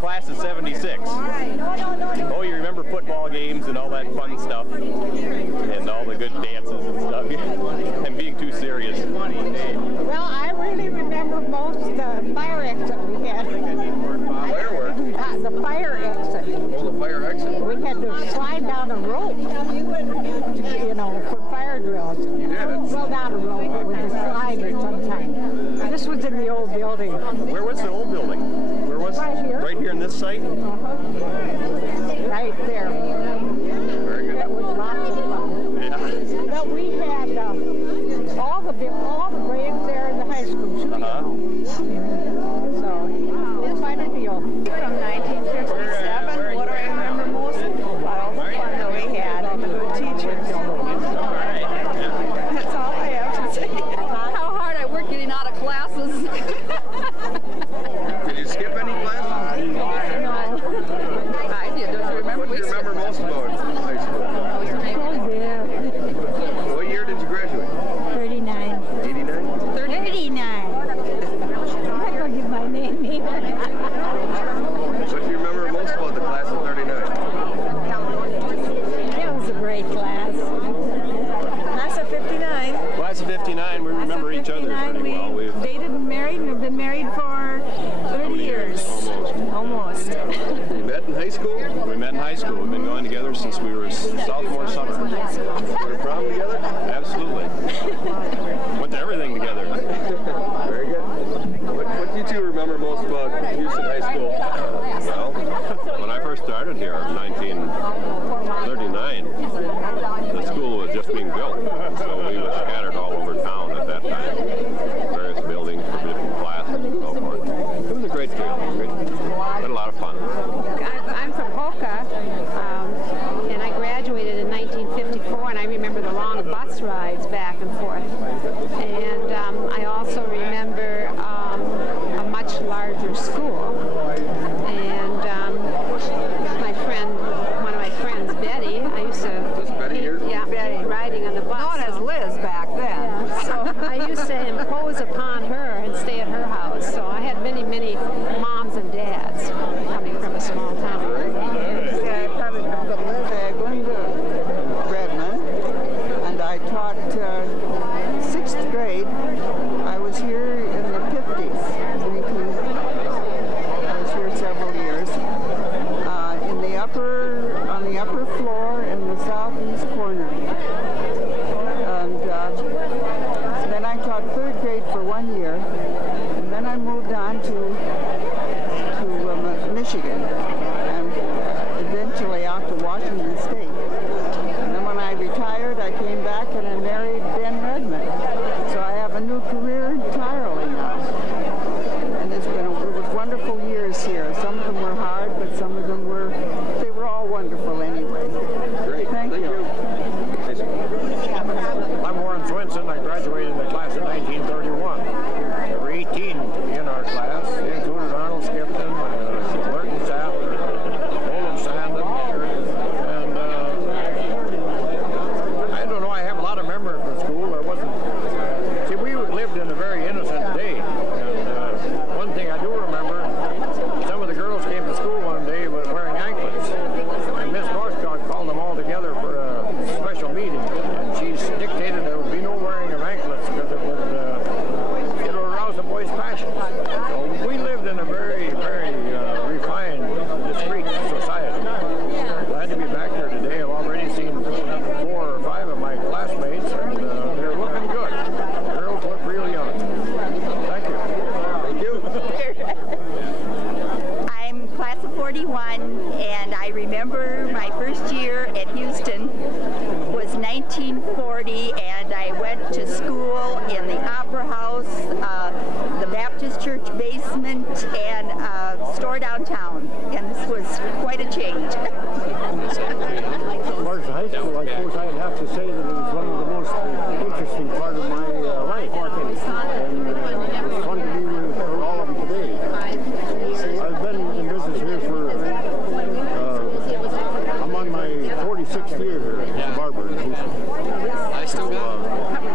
class of 76. Oh, you remember football games and all that fun stuff, and all the good dances and stuff, and being too serious. Well, I really remember most the fire exit we had. Where? The fire exit. Oh, the fire exit. We had to slide down a rope, you know, for fire drills. You did? Well, not a rope, but with a slider sometimes. This was in the old building. Where was the old building? Where was it? Right here. Right here in this site? Right there. Very good. That was lots of fun. Yeah. But we had all the grades there in the high school too. So it was quite a deal. From 1957, what do I remember most? All the fun that we had and the good teachers. That's all I have to say. How hard I worked getting out of classes. Did you skip any classes? No. I did. Don't you remember? What do you remember most about high school? What year did you graduate? 39. 89? 39. I'm not going to give my name either. What do you remember most about the class of 39? It was a great class. Class of 59. Class of 59, we remember each other pretty well. We dated and married and have been married for 30 years. Almost. You met in high school? We met in high school. We've been going together since we were sophomore summer. Go to prom together? Absolutely. Went to everything together. Very good. What do you two remember most about Houston High School? Well, when I first started here in 1939, the school was just being built. So we were scattered all over town at that time. Various buildings for different classes and so forth. It was a great deal. We had a lot of fun. I'm from Hoka, and I graduated in 1954, and I remember the long bus rides back and forth. And I also remember a much larger school. And one of my friends, Betty, I used to... Is this Betty here? Yeah, Betty, riding on the bus. Known as Liz back then. So I used to impose upon her and stay at her house. So I had many, many moms and dads coming from a small town. I probably remember Liz. Glenda Redmond, and I taught 6th grade. I was here in the 50s. I was here several years. On the upper floor in the southeast corner. And then I taught 3rd grade for 1 year, and then I moved on to Michigan, and eventually out to Washington State. And then when I retired, I came back and I married Ben Redmond. So I have a new career entirely now. And it was wonderful years here. Some of them were hard, but some of them were all wonderful anyway. Great. Thank you. I'm Warren Swinson. I graduated in the class of 1931. There were 18 in our class, included Arnold Skipton, Burton Sapp, Olaf Sandin, and I don't know, I have a lot of memories from school. See, we lived in a very innocent day, and one thing I do remember, some of the girls came to school one day wearing anklets, and Miss Northcock called them all together for a special meeting, and she dictated there would be no wearing of anklets because it would arouse a boy's passion. So we lived in a very, very refined, discreet society. Glad to be back here today. I've already seen 4 or 5 of my classmates, and they're looking good. The girls look real young. Thank you. Thank you. I'm class of 41, and I remember my first year at Houston was 1940, and I went to school in the Opera House, the Baptist Church basement, and store downtown, and this was quite a change. As far as high school, I suppose I'd have to say that it was one of the most interesting part of my life, and it's fun to be with all of them today. I've been in business here for, I'm on my 46th year here as a barber in Houston.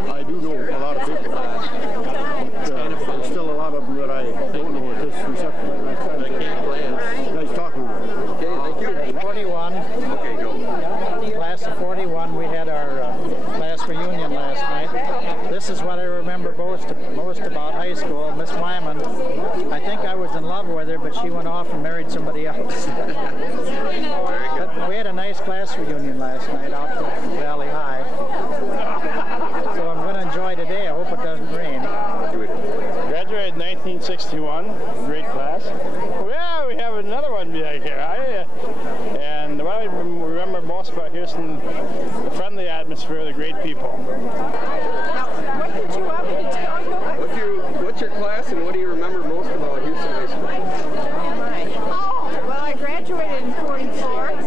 I do know a lot of people, but there's still a lot of them that I don't know at this reception. It's nice 1941, we had our class reunion last night. This is what I remember most about high school. Miss Wyman, I think I was in love with her, but she went off and married somebody else. But we had a nice class reunion last night out at Valley High. So I'm going to enjoy today. I hope it doesn't rain. Graduated in 1961, great class. Yeah, we have another one back here. And what I remember most about Houston, the friendly atmosphere, the great people. Now, what did you want me to tell you? What's your class and what do you remember most about Houston High School? Oh, well, I graduated in 44. And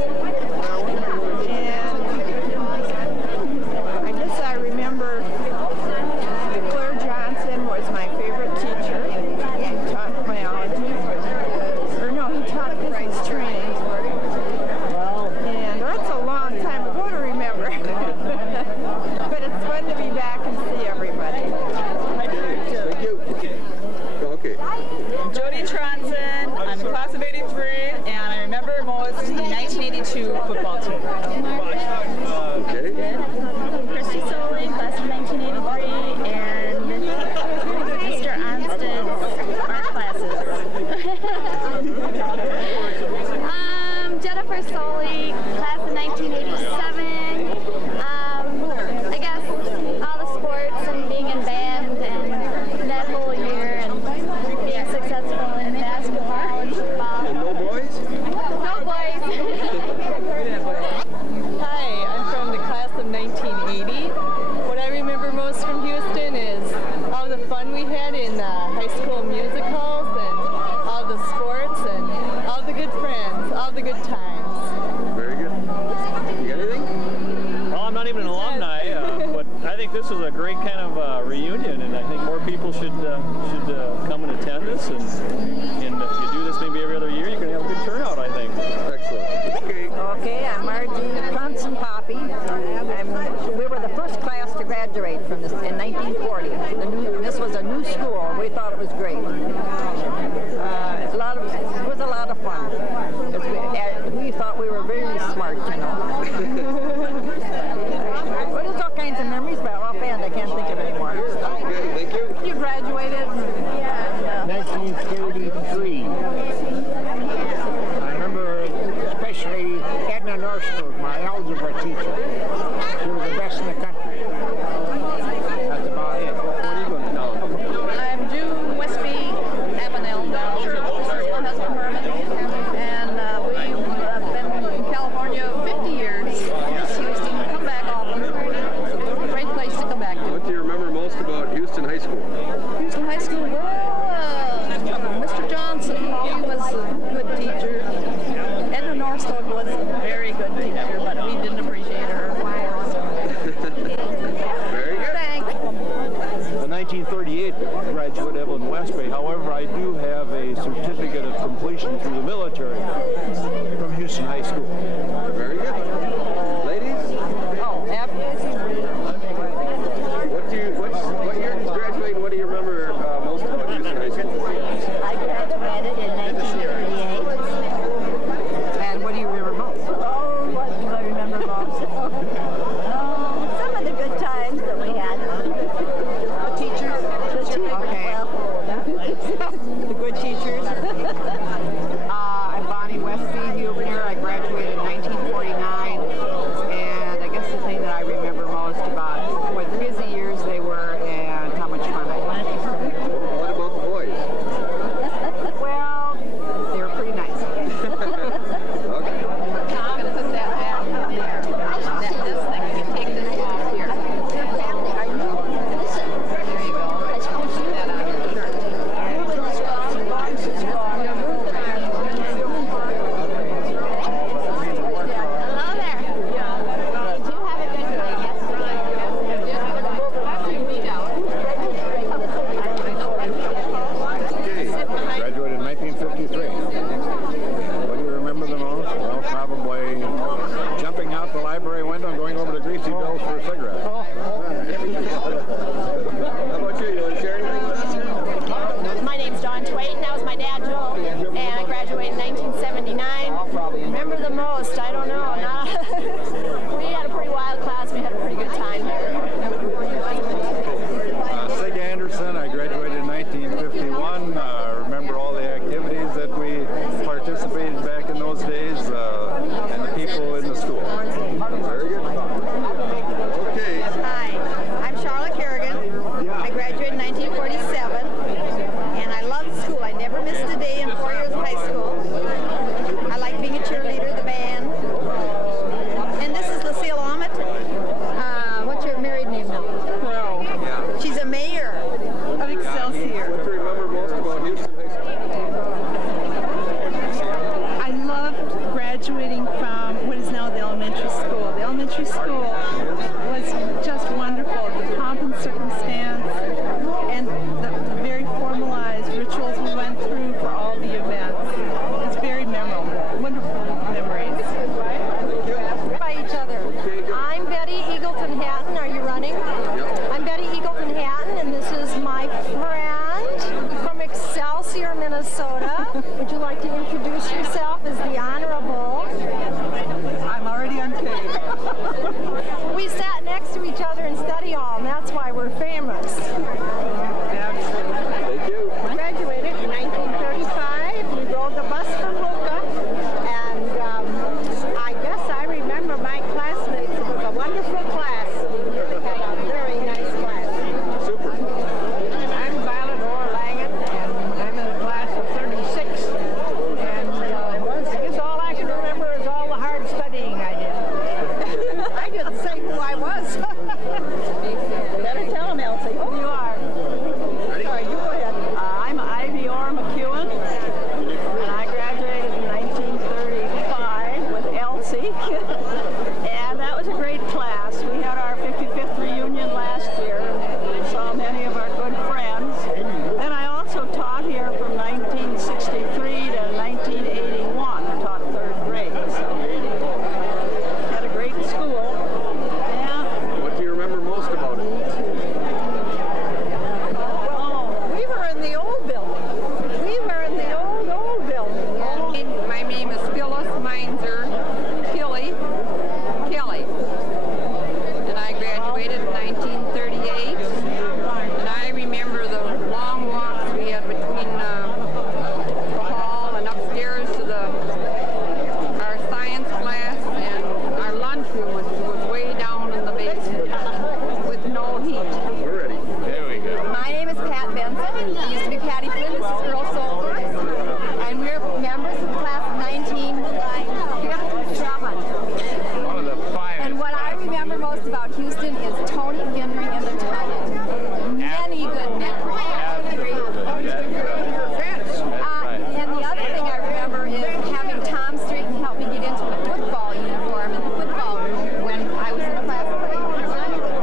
I guess I remember Claire Johnson was my favorite teacher. He taught biology. Or no, he taught physics training. And that's a long time ago to remember. But it's fun to be back and see everybody. Thank you. Okay. Jody Tronson. I'm a class of 83, and I remember most the 1982 football team. Okay. Christy Soley, class of 1983, and Mr. Onsted's art classes. Jennifer Soley, class of 1987. I guess all the sports and being in band and that whole year and being successful in basketball and football. And no boys? No boys. Hi, I'm from the class of 1980. What I remember most from Houston is all the fun we had in high school musicals and all the sports and all the good friends, all the good times. Very good. You got anything? Well, I'm not even an alumni, but I think this is a great kind of reunion, and I think more people should come and attend this. And if you do this maybe every other year, you're going to have a good turnout, I think. Excellent. Okay. Okay, I'm Margie Johnson Poppy. We were the first class to graduate from this in 1940. This was a new school. We thought it was great. It was a lot of fun. We thought we were very smart, you know. Well, there's all kinds of memories, but offhand I can't think of any more. Okay, thank you. You graduated? Yeah. 1933. I remember especially Edna Northsburg, my algebra teacher. She was the best in the country. That's about it. What are you going to tell them? I'm June Westby Avenel now. My husband Herman, and we've been in California 50 years. Miss Houston, come back often. Great place to come back to. What do you remember most about Houston High School? Houston High School, well, Mr. Johnson, he was a good teacher. Edna Northsburg was a very good teacher, but we didn't appreciate her. Very good. Thanks. A 1938 graduate, Evelyn Westby. However, I do have a certificate of completion through the military from Houston High School. Very good. Ladies? Oh, What year did you graduate and what do you remember most about Houston High School? I graduated in 1938. and what do you remember most? Oh, what do I remember most? Some of the good times that we had. Teachers. Okay. The good teachers. I'm Bonnie Westby, Huber. I graduated in was my dad, Joel, and I graduated in 1979. Remember the most? I don't know. We had a pretty wild class. We had a pretty good time here. Sig Anderson. I graduated in 1951. Remember all the activities that we participated back in those days, and the people in the school. Very good. Okay. Hi, I'm Charlotte Kerrigan. I graduated in 1947, and I loved school. I never missed a day in 4 years of high school. I liked being a cheerleader, the band. And this is Lucille Ahmet. What's your married name now? Crow. Yeah. She's a mayor of Excelsior. What do you remember most about Houston High School? I loved graduating from what is now the elementary school. The elementary school was just wonderful. The pomp and circumstance and the very formalized rituals we went through for all the events. It's very memorable. Wonderful memories. By each other. I'm Betty Eagleton Hatton. Are you running? I'm Betty Eagleton Hatton, and this is my friend from Excelsior, Minnesota. Would you like to introduce yourself as the Honorable? I'm already on tape. We sat next to each other in study hall, and that's why we're famous. Thank you. Graduated in 1935. We rode the bus from Hoka, and I guess I remember my classmates. It was a wonderful class. We really had a very nice class. Super. I'm Violet Orr-Langen, and I'm in the class of 36. And I guess all I can remember is all the hard studying I did. I didn't say who I was. Better tell them, Elsie. You are. Sorry, you go ahead. I'm Ivy Orr McEwen, and I graduated in 1935 with Elsie, and that was a great class. We had our 55th reunion last year, and saw many of our good friends. And I also taught here from 1963 to 1981. I taught 3rd grade, so had a great school. Yeah. What do you remember most about it? We were in the old building. We were in the old building. My name is Phyllis Meinzer Kelly, and I graduated in 1938. And I remember the long walks we had between the hall and upstairs to our science class, and our lunchroom was way down in the basement with no heat. We're ready. There we go. My name is Pat Benson. I used to be Patty Flynn. This is Earl Solberg. And we're members of the class of 1957. One of the finest. And what I remember most about Houston is Tony Finring and the Titans. Many good memories. And the other thing I remember is having Tom Straighton help me get into the football uniform in the football room when I was in the class of 8. I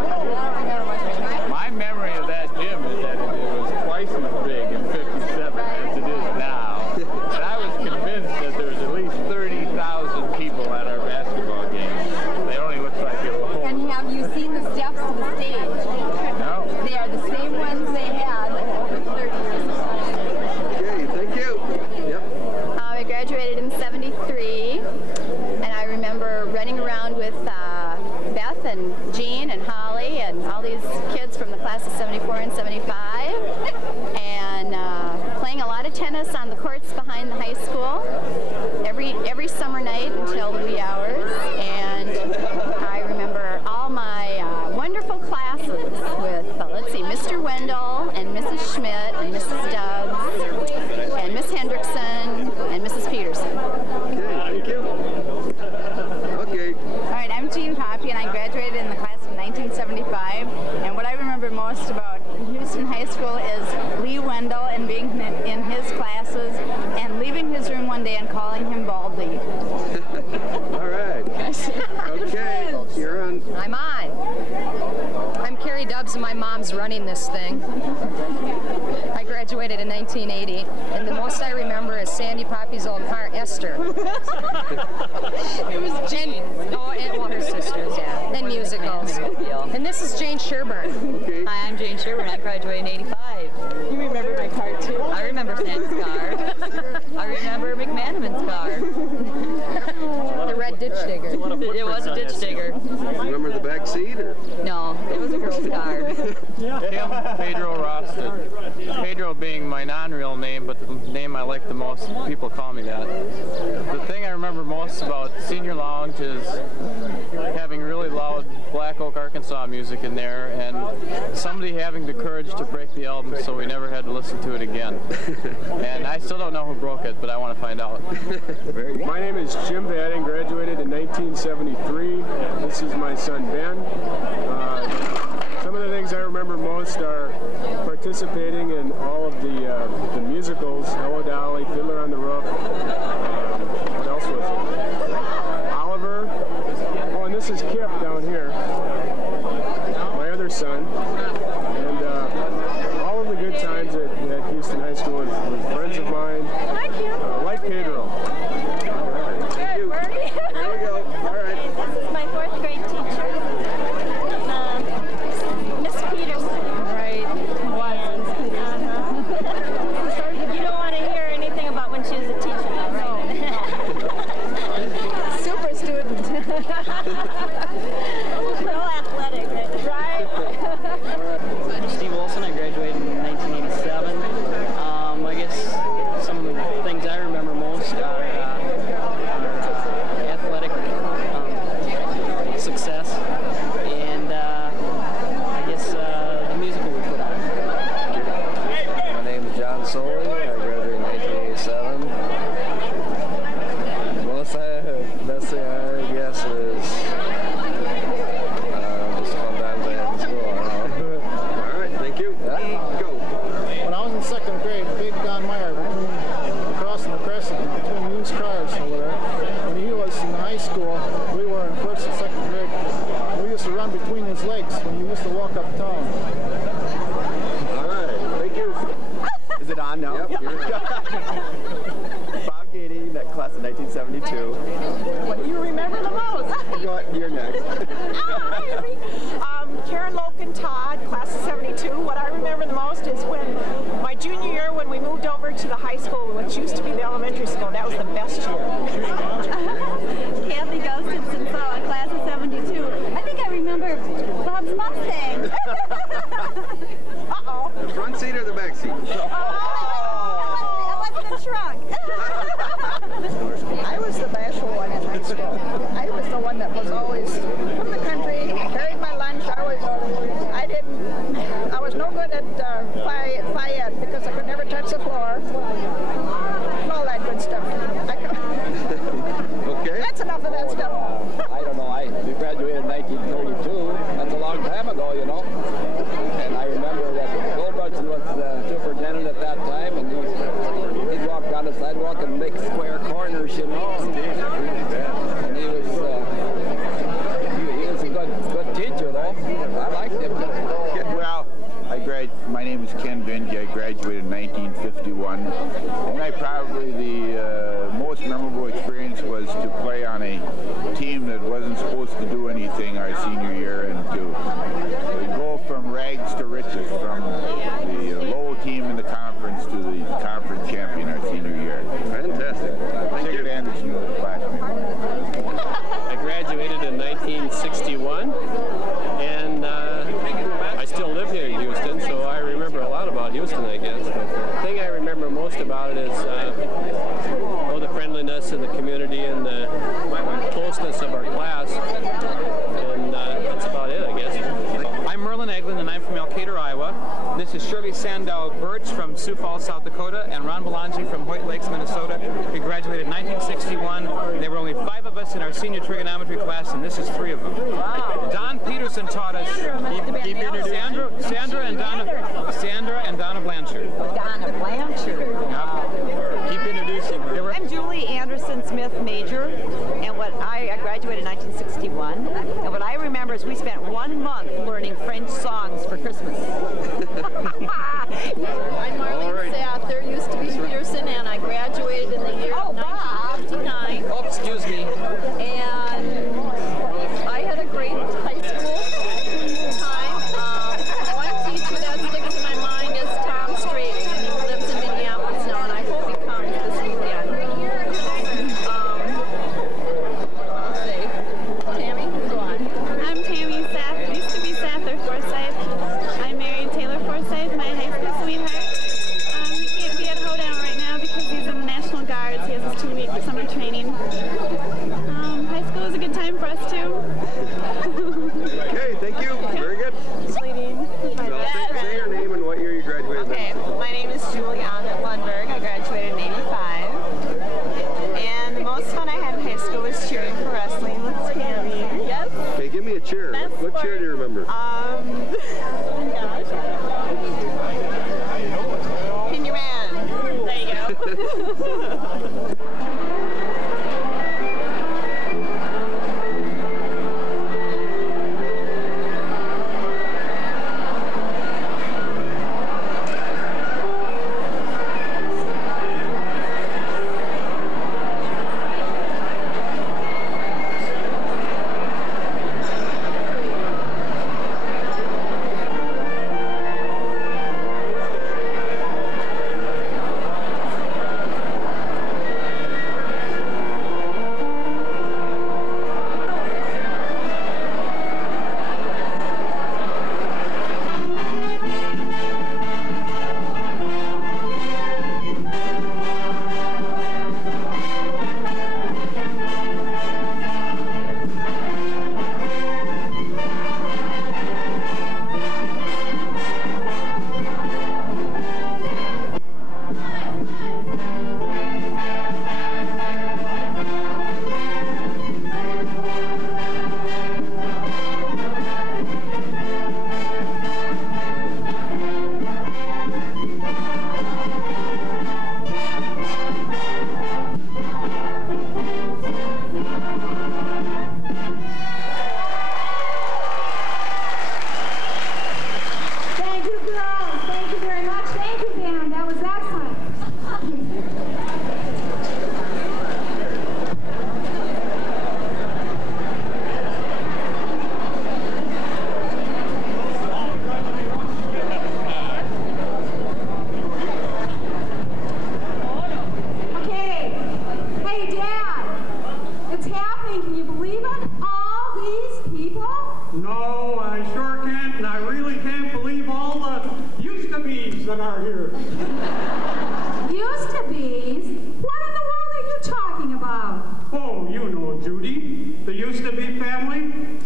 don't remember much. My memory of that gym is that it was twice as big in 57 as it is now. And I was convinced that there was at least 30,000 people at our basketball games. They only looked like they were whole. And have you seen the steps to the stage? No. They are the same ones they had over 30 years ago. Okay, thank you. Yep. I graduated in 73, and I remember running around with Beth and Jean and Holly and all these kids from the class of 74 and 75, and playing a lot of tennis on the courts behind the high school every summer night until the wee hours. And I remember all my wonderful classes with, let's see, Mr. Wendell and Mrs. Schmidt and Mrs. Dubs and Miss Hendrickson and Mrs. Peterson. Okay, thank you. Okay. All right, I'm Jean Poppy, and I graduated in the class of 1975. And what I remember most about Houston High School is Lee Wendell and being in his classes and leaving his room one day and calling him Baldy. All right. Bob's and my mom's running this thing. I graduated in 1980, and the most I remember is Sandy Poppy's old car, Esther. It was Jane. Well, her sisters, yeah. And musicals. And this is Jane Sherburne. Okay. Hi, I'm Jane Sherburne. I graduated in 85. You remember my car too? I remember Sandy's car. I remember McManaman's car. The red ditch digger. It was a ditch digger. Remember the back seat, or? No, it was a girl's car. Him, Pedro Rosted. Pedro being my non-real name, but the name I like the most, people call me that. The thing I remember most about Senior Lounge is having really loud Black Oak, Arkansas music in there, and somebody having the courage to break the album so we never had to listen to it again. And I still don't know who broke it, but I want to find out. My name is Jim Vadding, graduated in 1973. This is my son Ben. Some of the things I remember most are participating in all of the musicals, Hello Dolly, Fiddler on the Roof. What else was it? Oliver. Oh, and this is Kip down here, my other son. And all of the good times at Houston High School with friends of mine, like Pedro. Thank you. There we go. All right. This is my 4th grade teacher, Miss Peterson. Right. Was Miss Peterson. You don't want to hear anything about when she was a teacher, right? Super student. Real athletic, right? Steve Wilson, I graduated in 1987. I guess some of the things I remember most are athletic success and I guess the musical we put on. My name is John Soley. I graduated in 1987. Best thing I guess is just fun times I had in school. I don't know. All right, thank you. Yeah. Go. When I was in 2nd grade, Big Don Meyer, crossing the crescent between used cars over there, when he was in high school, we were in 1st and 2nd grade. We used to run between his legs when he used to walk uptown. All right, thank you. Is it on now? Yep. Bob Gady, that class of 1972. What do you remember the most? Go ahead, you're next. Karen Loken Todd, class of 72. What I remember the most is when my junior year, when we moved over to the high school, which used to be the elementary school. That was the best year. Kathy Gustafson, class of 72. I think I remember Bob's Mustang. Uh-oh. The front seat or the back seat? It wasn't the trunk. I was the bashful one in high school. I was the one that was always from the country, carried my lunch. I was no good at Phi Ed because I could never touch the floor. And all that good stuff. Okay. That's enough of that stuff. I don't know. I graduated in 1932. That's a long time ago, you know. And I remember that Goldbrunson was the superintendent at that time, and he'd walk down the sidewalk and make square corners, you know. And he was a good teacher, though. I liked him. Well, my name is Ken Benji. I graduated in 1951, and probably the most memorable experience was to play on a team that wasn't supposed to do anything our senior year, and to go from rags to riches, from the low team in the conference to the conference champion our senior year. Fantastic. Thank you. Anderson was a classmate. I graduated in 1961, and I still live here in Houston, so I remember a lot about Houston, I guess. But the thing I remember most about it is the friendliness of the community and the closeness of our class, and that's about it, I guess. I'm Merlin Eglin, and I'm from Elkader, Iowa. This is Shirley Sandow Birch from Sioux Falls, South Dakota, and Ron Belangi from Hoyt Lakes, Minnesota. We graduated in 1961. There were only 5 of us in our senior trigonometry class, and this is 3 of them. Wow. Don Peterson taught us. Keep introducing Sandra and Donna Blanchard. Donna Blanchard. Yep. Keep introducing her. I'm Julie Anderson Smith Major, and what I I graduated in 1961, and what I remember is we spent 1 month learning French songs for Christmas. I'm Marlene Sather, used to be Pearson, and I graduated in the year 1959. Oh, excuse me. And I had a great high school time. One teacher that sticks in my mind is Tom Strayton, and he lives in Minneapolis now, and I hope he comes this weekend. Tammy, go on. I'm Tammy Sather, used to be Sather Forsyth. I married Taylor Forsyth, my high school sweetheart. He can't be at Hoedown right now because he's in the National Guards. He has his 2-week summer training. High school was a good time for us too. Okay, thank you. Very good. Sleeting. Say your name and what year you graduated. Okay, my name is Juliana Lundberg. I graduated in '85. And the most fun I had in high school was cheering for wrestling with Tammy. Yes. Okay, give me a cheer. What cheer do you remember? Oh gosh. Pin your man. There you go.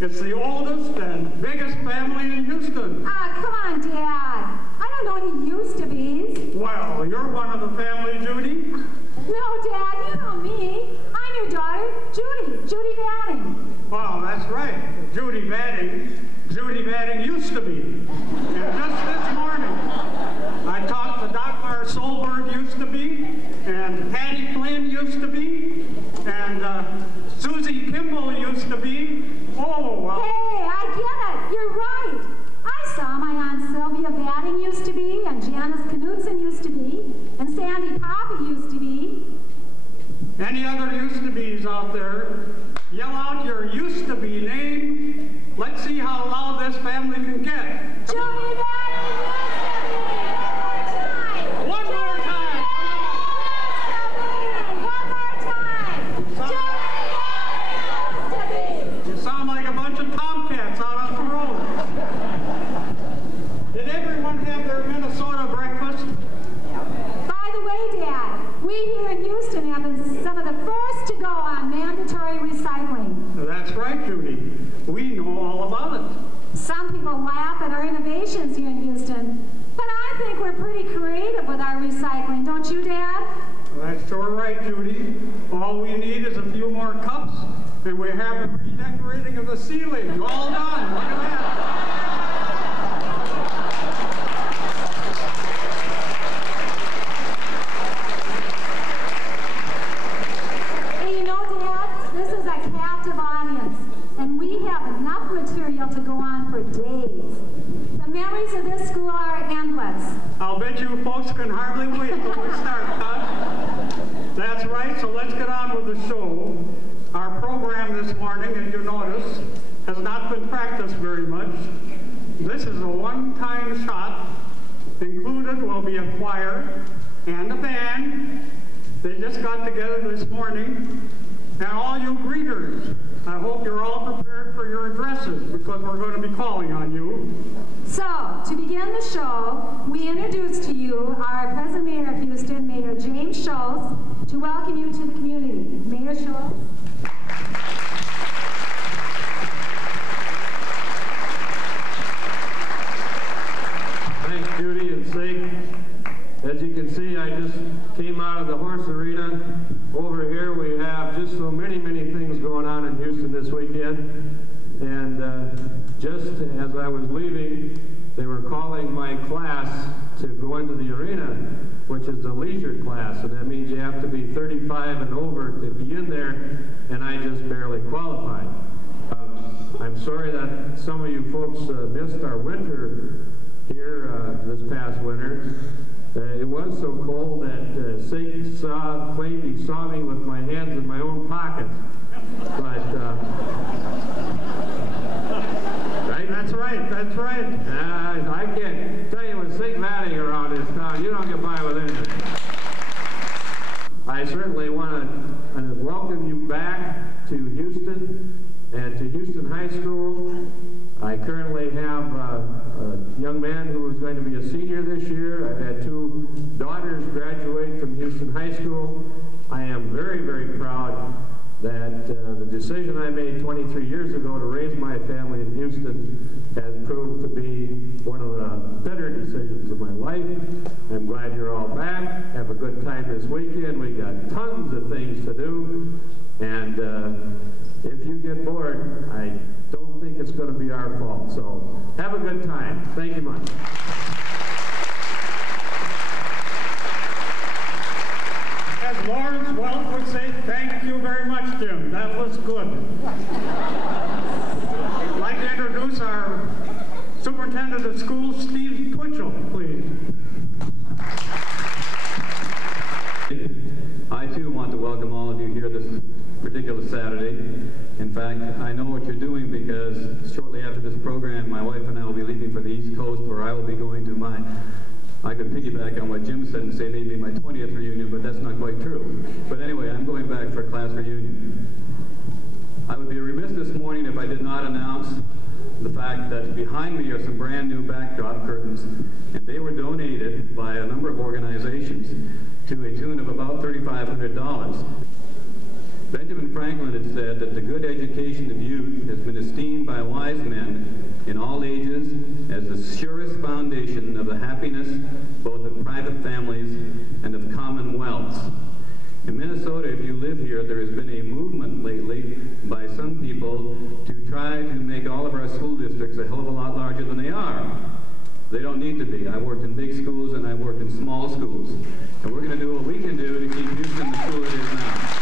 It's the oldest and biggest family in Houston. Ah, come on, Dad. I don't know any used-to-be's. Well, you're one of the family, Judy. No, Dad, you know me. I'm your daughter, Judy Vanning. Well, that's right, Judy Vanning. Judy Vanning used to be. And just this morning, I talked to Dr. Solberg used to be, and Patty Flynn used to be, and Susie Kimball used to be. Oh, wow. Hey, I get it. You're right. I saw my Aunt Sylvia Vanning used to be, and Janice Knudsen used to be, and Sandy Poppy used to be. Any other used-to-be's out there? Yell out your used-to-be name. Let's see how loud this family can get. Judy Vanning used to be. One more time. One more time. Judy Vanning used to be. You sound like a bunch of tomcats out on the road. Did everyone have their Minnesota breakfast? By the way, Dad, we here in Houston have been some of the first to go on mandatory recycling. That's right, Judy. We know all about it. Some people laugh at our innovations here in Houston, but I think we're pretty creative with our recycling, don't you, Dad? That's sure right, Judy. All we need is a few more cups, and we have the redecorating of the ceiling all done. Look at that. Hey, you know, Dad, this is a captain able to go on for days. The memories of this school are endless. I'll bet you folks can hardly wait till we start, huh? That's right, so let's get on with the show. Our program this morning, as you notice, has not been practiced very much. This is a one-time shot. Included will be a choir and a band. They just got together this morning. And all you greeters, I hope you're all prepared for your addresses because we're going to be calling on you. So, to begin the show, we introduce to you our present mayor of Houston, Mayor James Schultz, to welcome you to the community. Mayor Schultz. Thanks, Judy and Sig. As you can see, I just came out of the horse arena. Over here we have just so many things going on in Houston this weekend. And just as I was leaving, they were calling my class to go into the arena, which is the leisure class. And that means you have to be 35 and over to be in there, and I just barely qualified. I'm sorry that some of you folks missed our winter here this past winter. It was so cold that Sig claimed he saw me with my hands in my own pockets. But, right? That's right, that's right. I can't tell you with Sig Matting around this town, you don't get by with anything. I certainly want to welcome you back to Houston and to Houston High School. I currently have a young man who is going to be a senior this year. I've had two daughters graduate from Houston High School. I am very proud that the decision I made 23 years ago to raise my family in Houston has proved to be one of the better decisions of my life. I'm glad you're all back. Have a good time this weekend. We got tons of things to do. And if you get bored, I don't think it's going to be our fault. So have a good time. Thank you much. As Lawrence Welch would say, thank you very much, Jim. That was good. I'd like to introduce our superintendent of schools, Steve Twitchell, please. I too want to welcome all of you here this particular Saturday. In fact, I know what you're doing because shortly after this program, my wife and I will be leaving for the East Coast, where I will be going to I could piggyback on what Jim said and say maybe my 20th reunion, but that's not quite true. But anyway, I'm going back for a class reunion. I would be remiss this morning if I did not announce the fact that behind me are some brand new backdrop curtains, and they were donated by a number of organizations to a tune of about $3,500. Benjamin Franklin had said that the good education of youth has been esteemed by wise men in all ages as the surest foundation of the happiness both of private families and of commonwealths. In Minnesota, if you live here, there has been a movement lately by some people to try to make all of our school districts a hell of a lot larger than they are. They don't need to be. I worked in big schools and I worked in small schools. And we're going to do what we can do to keep Houston the school it is now.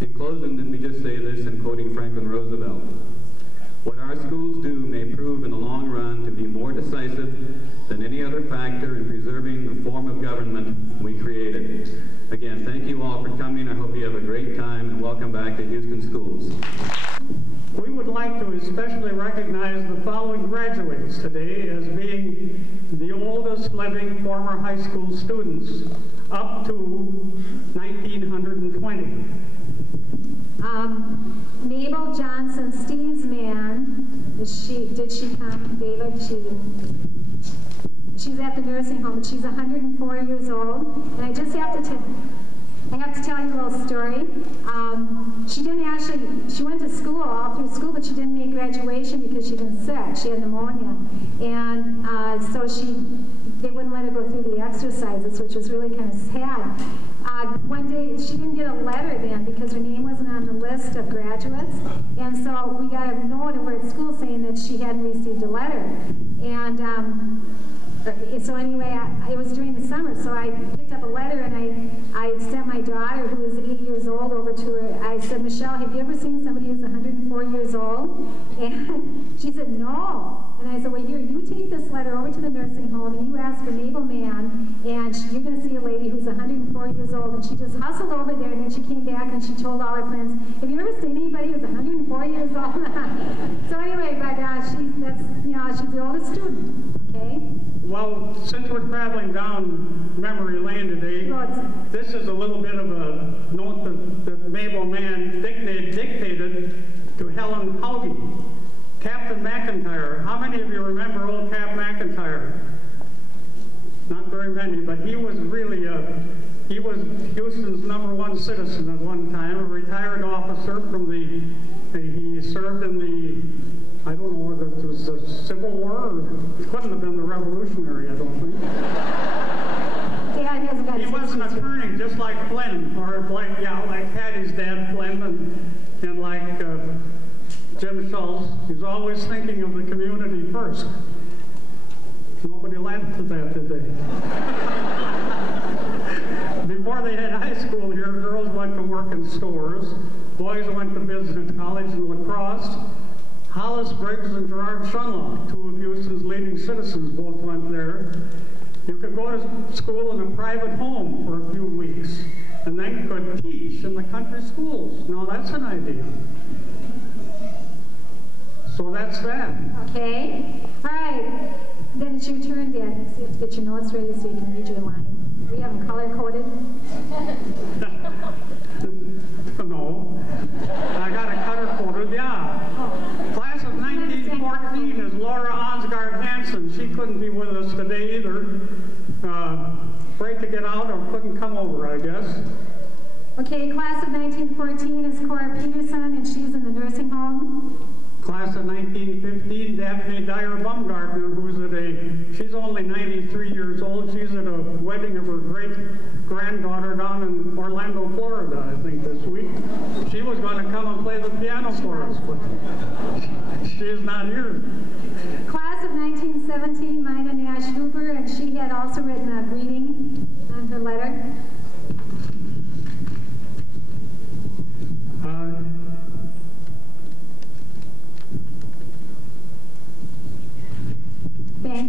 In closing, let me just say this in quoting Franklin Roosevelt. What our schools do may prove in the long run to be more decisive than any other factor in preserving the form of government we created. Again, thank you all for coming. I hope you have a great time, and welcome back to Houston Schools. We would like to especially recognize the following graduates today as being the oldest living former high school students up to 1920. Mabel Johnson, Steve's man. Did she come, David? She's at the nursing home. She's 104 years old, and I just have to tell you a little story. She went to school, all through school, but she didn't make graduation because she'd been sick. She had pneumonia, and so they wouldn't let her go through the exercises, which was really kind of sad. One day, she didn't get a letter then because her name wasn't on the list of graduates, and so we got a note of her at school saying that she hadn't received a letter. And So anyway, it was during the summer, so I picked up a letter and I sent my daughter, who was 8 years old, over to her. I said, Michelle, have you ever seen somebody who's 104 years old? And she said, no. And I said, well, here, you take this letter over to the nursing home and you ask for Mabel Mann, and you're going to see a lady who's 104 years old. And she just hustled over there, and then she came back and she told all her friends, have you ever seen anybody who's 104 years old? So anyway, but she's the oldest student, okay? Well, since we're traveling down memory lane today, this is a little bit of a note that Mabel Mann dictated to Helen Hauge. Captain McIntyre. How many of you remember old Cap McIntyre? Not very many, but he was really he was Houston's #1 citizen at one time, a retired officer from he served in the, I don't know whether it was the Civil War, or it couldn't have been the Revolutionary, I don't think. Yeah, he was an attorney, just like Flynn, or like Hattie's dad, Flynn, and like Jim Schultz. He's always thinking of the community first. Nobody laughed at that, did they? Before they had high school here, girls went to work in stores, boys went to business college and lacrosse. Hollis Briggs and Gerard Shunlock, two of Houston's leading citizens, both went there. You could go to school in a private home for a few weeks, and then could teach in the country schools. Now that's an idea. So that's that. Okay. All right. Then it's your turn, Dad. So you have to get your notes ready so you can read your line. We have them color-coded. No. I got it color-coded, yeah. Oh. Class of 1914 is Laura Osgard Hansen. She couldn't be with us today either. Afraid to get out or couldn't come over, I guess. Okay, class of 1914 is Cora Peterson, and she's in the nursing home. Class of 1915, Daphne Dyer Baumgartner, she's only 93 years old. She's at a wedding of her great-granddaughter down in Orlando, Florida, I think, this week. She was going to come and play the piano for us, but she is not here. Class of 1917, Mina Nash Huber, and she had also written a greeting on her letter.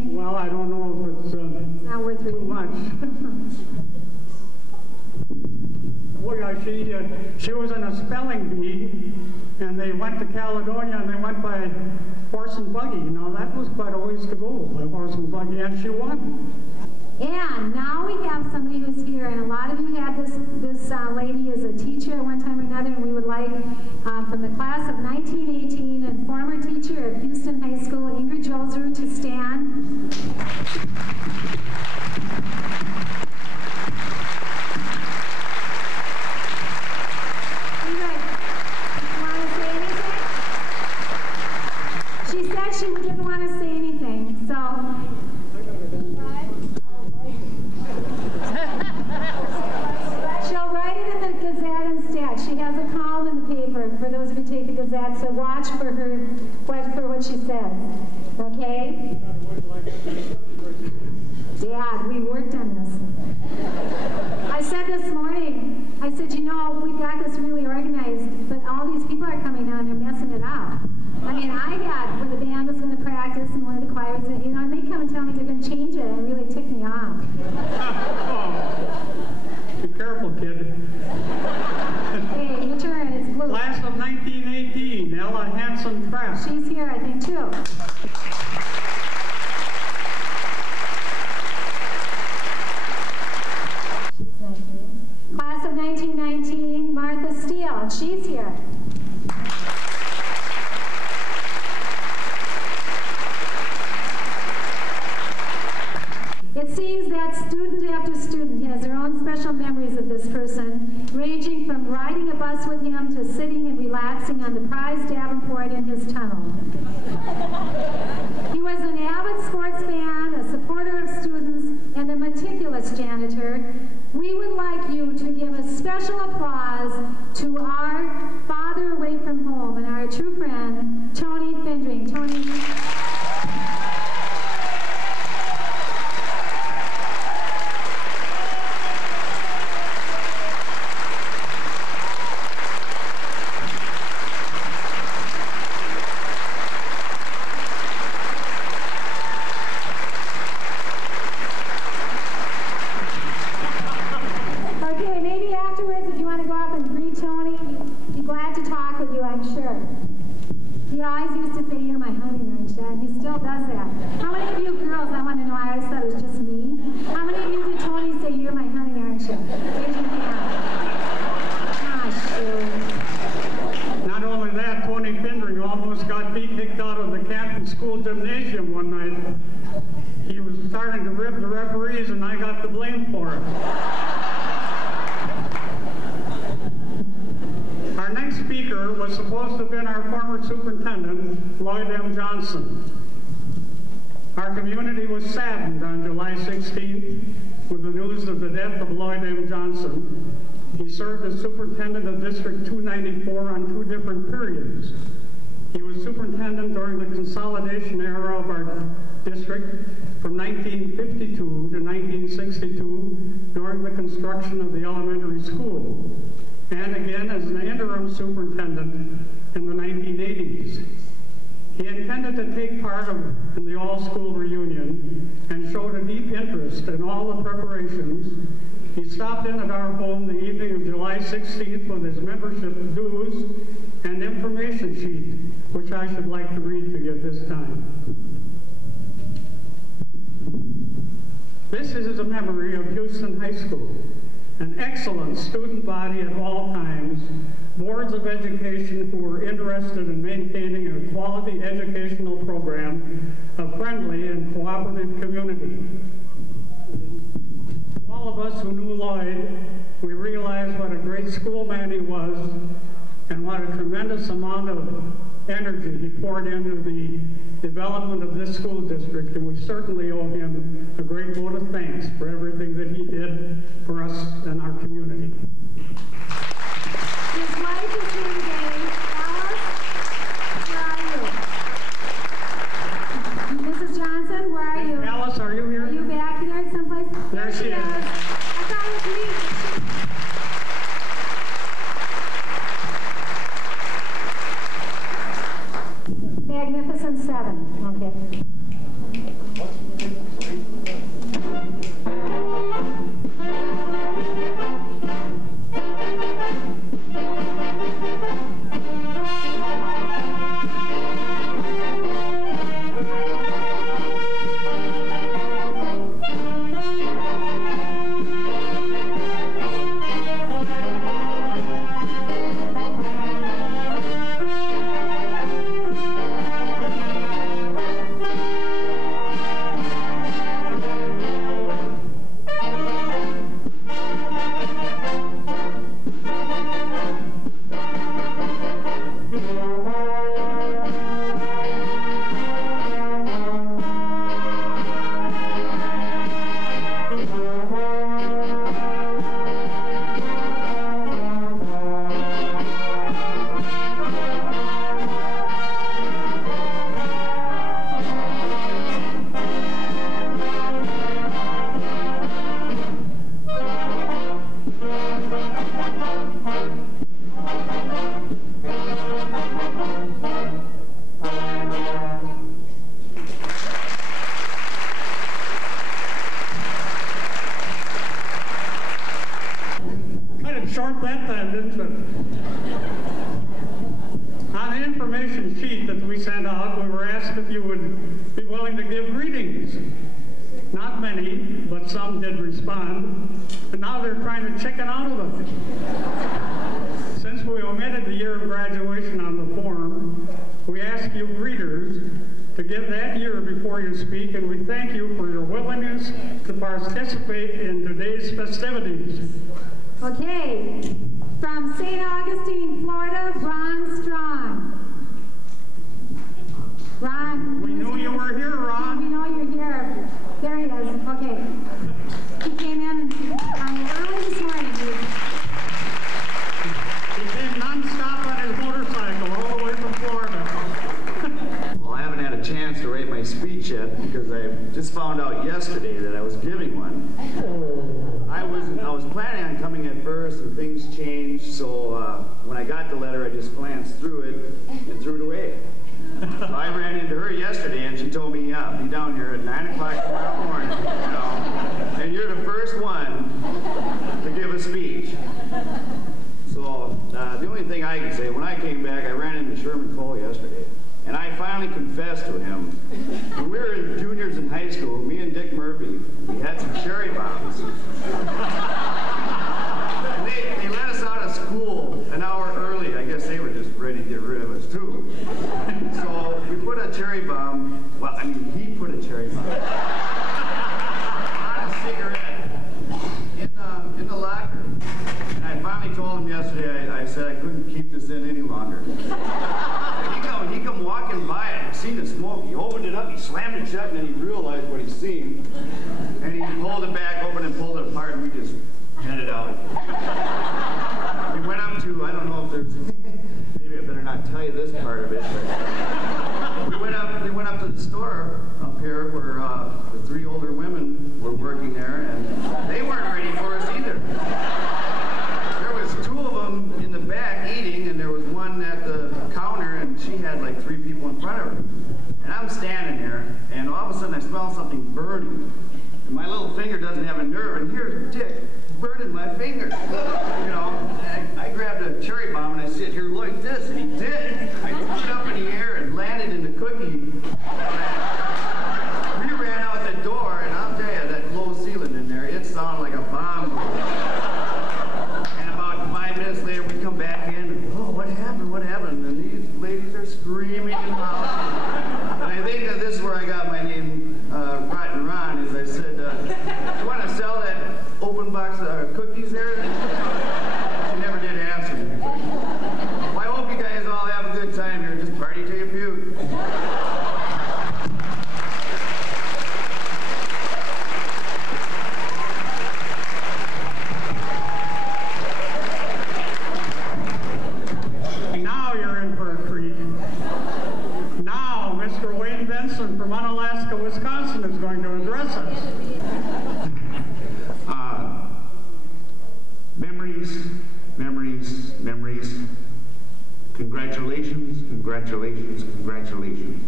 Well, I don't know if it's not worth reading much. Well, yeah, she was in a spelling bee, and they went to Caledonia, and they went by horse and buggy. Now, that was quite a ways to go by horse and buggy, and she won. And now we have somebody who's here, and a lot of you had this lady as a teacher at one time or another, and we would like, from the class of 1918 and former teacher of Houston High School, Ingrid Jolzer, to stand. Ingrid, you want to say anything? She said she didn't want to say anything, so... She'll write it in the Gazette instead. She has a column in the paper for those of you who take the Gazette, so watch for her, for what she says. Okay? Dad, we worked on this. I said this morning, I said, you know, we got this really organized, but all these people are coming down, they're messing it up. I mean, I had when the band was going to practice and one of the choirs, and, and they come and tell me they're going to change it, and it really ticked me off. Be careful, kid. Hey, your turn. It's blue. Class of 1918, Ella Hanson Trapp. She's here, I think, too. Class of 1919, Martha Steele, and she's here. It seems that student after student has their own special memories of this person, ranging from riding a bus with him to sitting and relaxing on the prized Davenport in his tunnel. He was an avid sports fan, a supporter of students, and a meticulous janitor. We would like you to give a special applause to our father away from home and our true friend, Tony Fendring. Tony. still does that. How many of you girls, I want to know, I always thought it was just me. How many of you did Tony say, "You're my honey, aren't you"? Raise your hand. Not only that, Tony Pindring almost got me kicked out of the Canton School Gymnasium one night. He was starting to rib the referees, and I got the blame for it. Our next speaker was supposed to have been our former superintendent, Lloyd M. Johnson. Our community was saddened on July 16th with the news of the death of Lloyd M. Johnson. He served as superintendent of District 294 on 2 different periods. He was superintendent during the consolidation era of our district from 1952 to 1962 during the construction of the elementary school, and again as an interim superintendent in the 1980s. He intended to take part in the All School Reunion and showed a deep interest in all the preparations. He stopped in at our home the evening of July 16th with his membership dues and information sheet, which I should like to read to you at this time. This is a memory of Houston High School, an excellent student body at all times, boards of education who were interested in maintaining a quality educational program, a friendly and cooperative community. All of us who knew Lloyd, we realized what a great schoolman he was and what a tremendous amount of energy he poured into the development of this school district, and we certainly owe him a great vote of thanks for everything that he did for us and our community. His wife is here today. Alice, where are you? Mrs. Johnson, where are you? Alice, are you here? Are you back here someplace? There she is. I thought it was me. Magnificent Seven. Okay. Short that time, didn't it? On the information sheet that we sent out, we were asked if you would be willing to give readings. Not many, but some did respond, and now they're trying to chicken out of it. Since we omitted the year of graduation on the form, we ask you readers to give that year before you speak, and we thank you for your willingness to participate in today's festivities. Okay, from St. Augustine, Florida, Ron Strong. Ron. We knew you were here, Ron. We know you're here. There he is. Okay. He came in early this morning. He came non-stop on his motorcycle all the way from Florida. Well, I haven't had a chance to write my speech yet because I just found out yesterday that I was giving one. I was planning on coming at first, and things changed, so when I got the letter, I just glanced through it and threw it away. So I ran into her yesterday, and she told me, yeah, be down here at 9 o'clock tomorrow morning, you know, and you're the first one to give a speech. So the only thing I can say, when I came back, I ran into Sherman Cole yesterday. And I finally confessed to him. When we were juniors in high school, me and Dick Murphy, we had some cherry bombs. And they let us out of school an hour early. I guess they were just ready to get rid of us too. So we put a cherry bomb, well, I mean, he put a cherry bomb on a cigarette in the locker. And I finally told him yesterday, I said I couldn't keep this in any longer. He come walking by it, he seen the smoke, he opened it up, he slammed it shut, and then he realized what he's seen. And he pulled it back open and pulled it apart, and we just headed out. We went up to, I don't know if there's, maybe I better not tell you this part of it, but we went up to the store up here where the 3 older women were working there, and they weren't ready for us either. There was 2 of them in the back eating, and there was one at the counter, and she had like 3 people in front of her. And I'm standing there, and all of a sudden I smell something burning. And my little finger doesn't have a nerve, and here's Dick burning my finger. You know, and I grabbed a cherry bomb, and I sit here like this, and he did. I threw it up in the air and landed in the cookie. We ran out the door, and I'll tell you, that low ceiling in there, it sounded like a bomb. And about 5 minutes later, we come back in, and, oh, what happened? What happened? And these ladies are screaming and hollering. And I think that this is where I got my name, Rotten Ron, is I said, do you want to sell that open box of cookies there? She never did answer me. Well, I hope you guys all have a good time here. Just party till you puke. Now you're in for a treat. Now, Mr. Wayne Benson from Unalaska, Wisconsin is going to address us. Memories, memories, memories. Congratulations, congratulations, congratulations.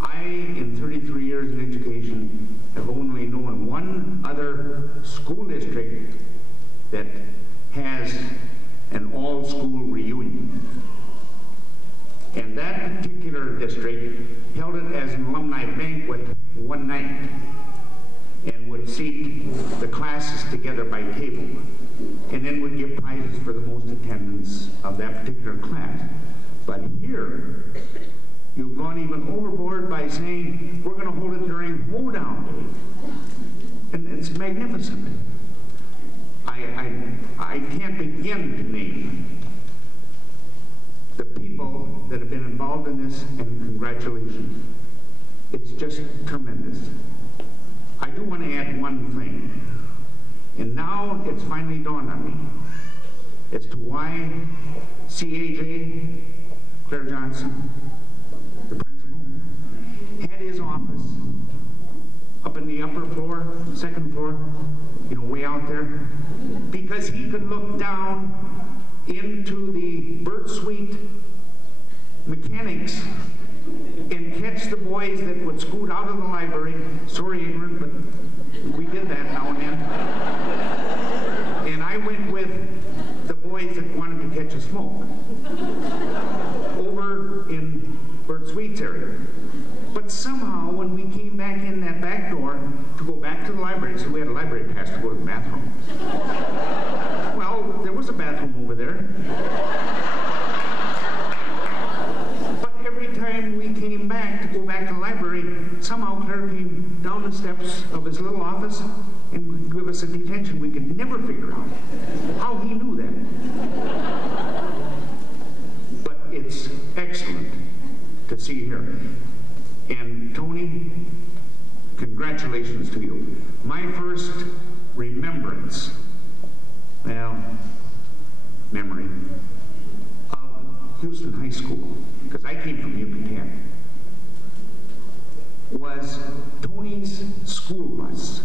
I, in 33 years in education, have only known one other school district that has an all-school reunion. And that particular district held it as an alumni banquet one night and would seat the classes together by table and then would give prizes for the most attendance of that particular class. But here, you've gone even overboard by saying we're going to hold it during Hoedown Day. And it's magnificent. I can't begin to name the people that have been involved in this, and congratulations. It's just tremendous. I do want to add one thing, and now it's finally dawned on me as to why CAJ, Claire Johnson, the principal, had his office up in the upper floor, 2nd floor, you know, way out there, because he could look down into the Burt Sweet mechanics and catch the boys that would scoot out of the library. Sorry, ignorant, but we did that now and then. And I went with the boys that wanted to catch a smoke over in Burt Sweet's area. But somehow, when we came back in that back door to go back to the library, so we had a library pass to go to the bathroom. Well, there was a bathroom over there. But every time we came back to go back to the library, somehow Claire came down the steps of his little office and gave us a detention we could never figure out how he knew that. But it's excellent to see here. And Tony, congratulations to you. My first remembrance, well, memory, of Houston High School, because I came from Yucatan, was Tony's school bus.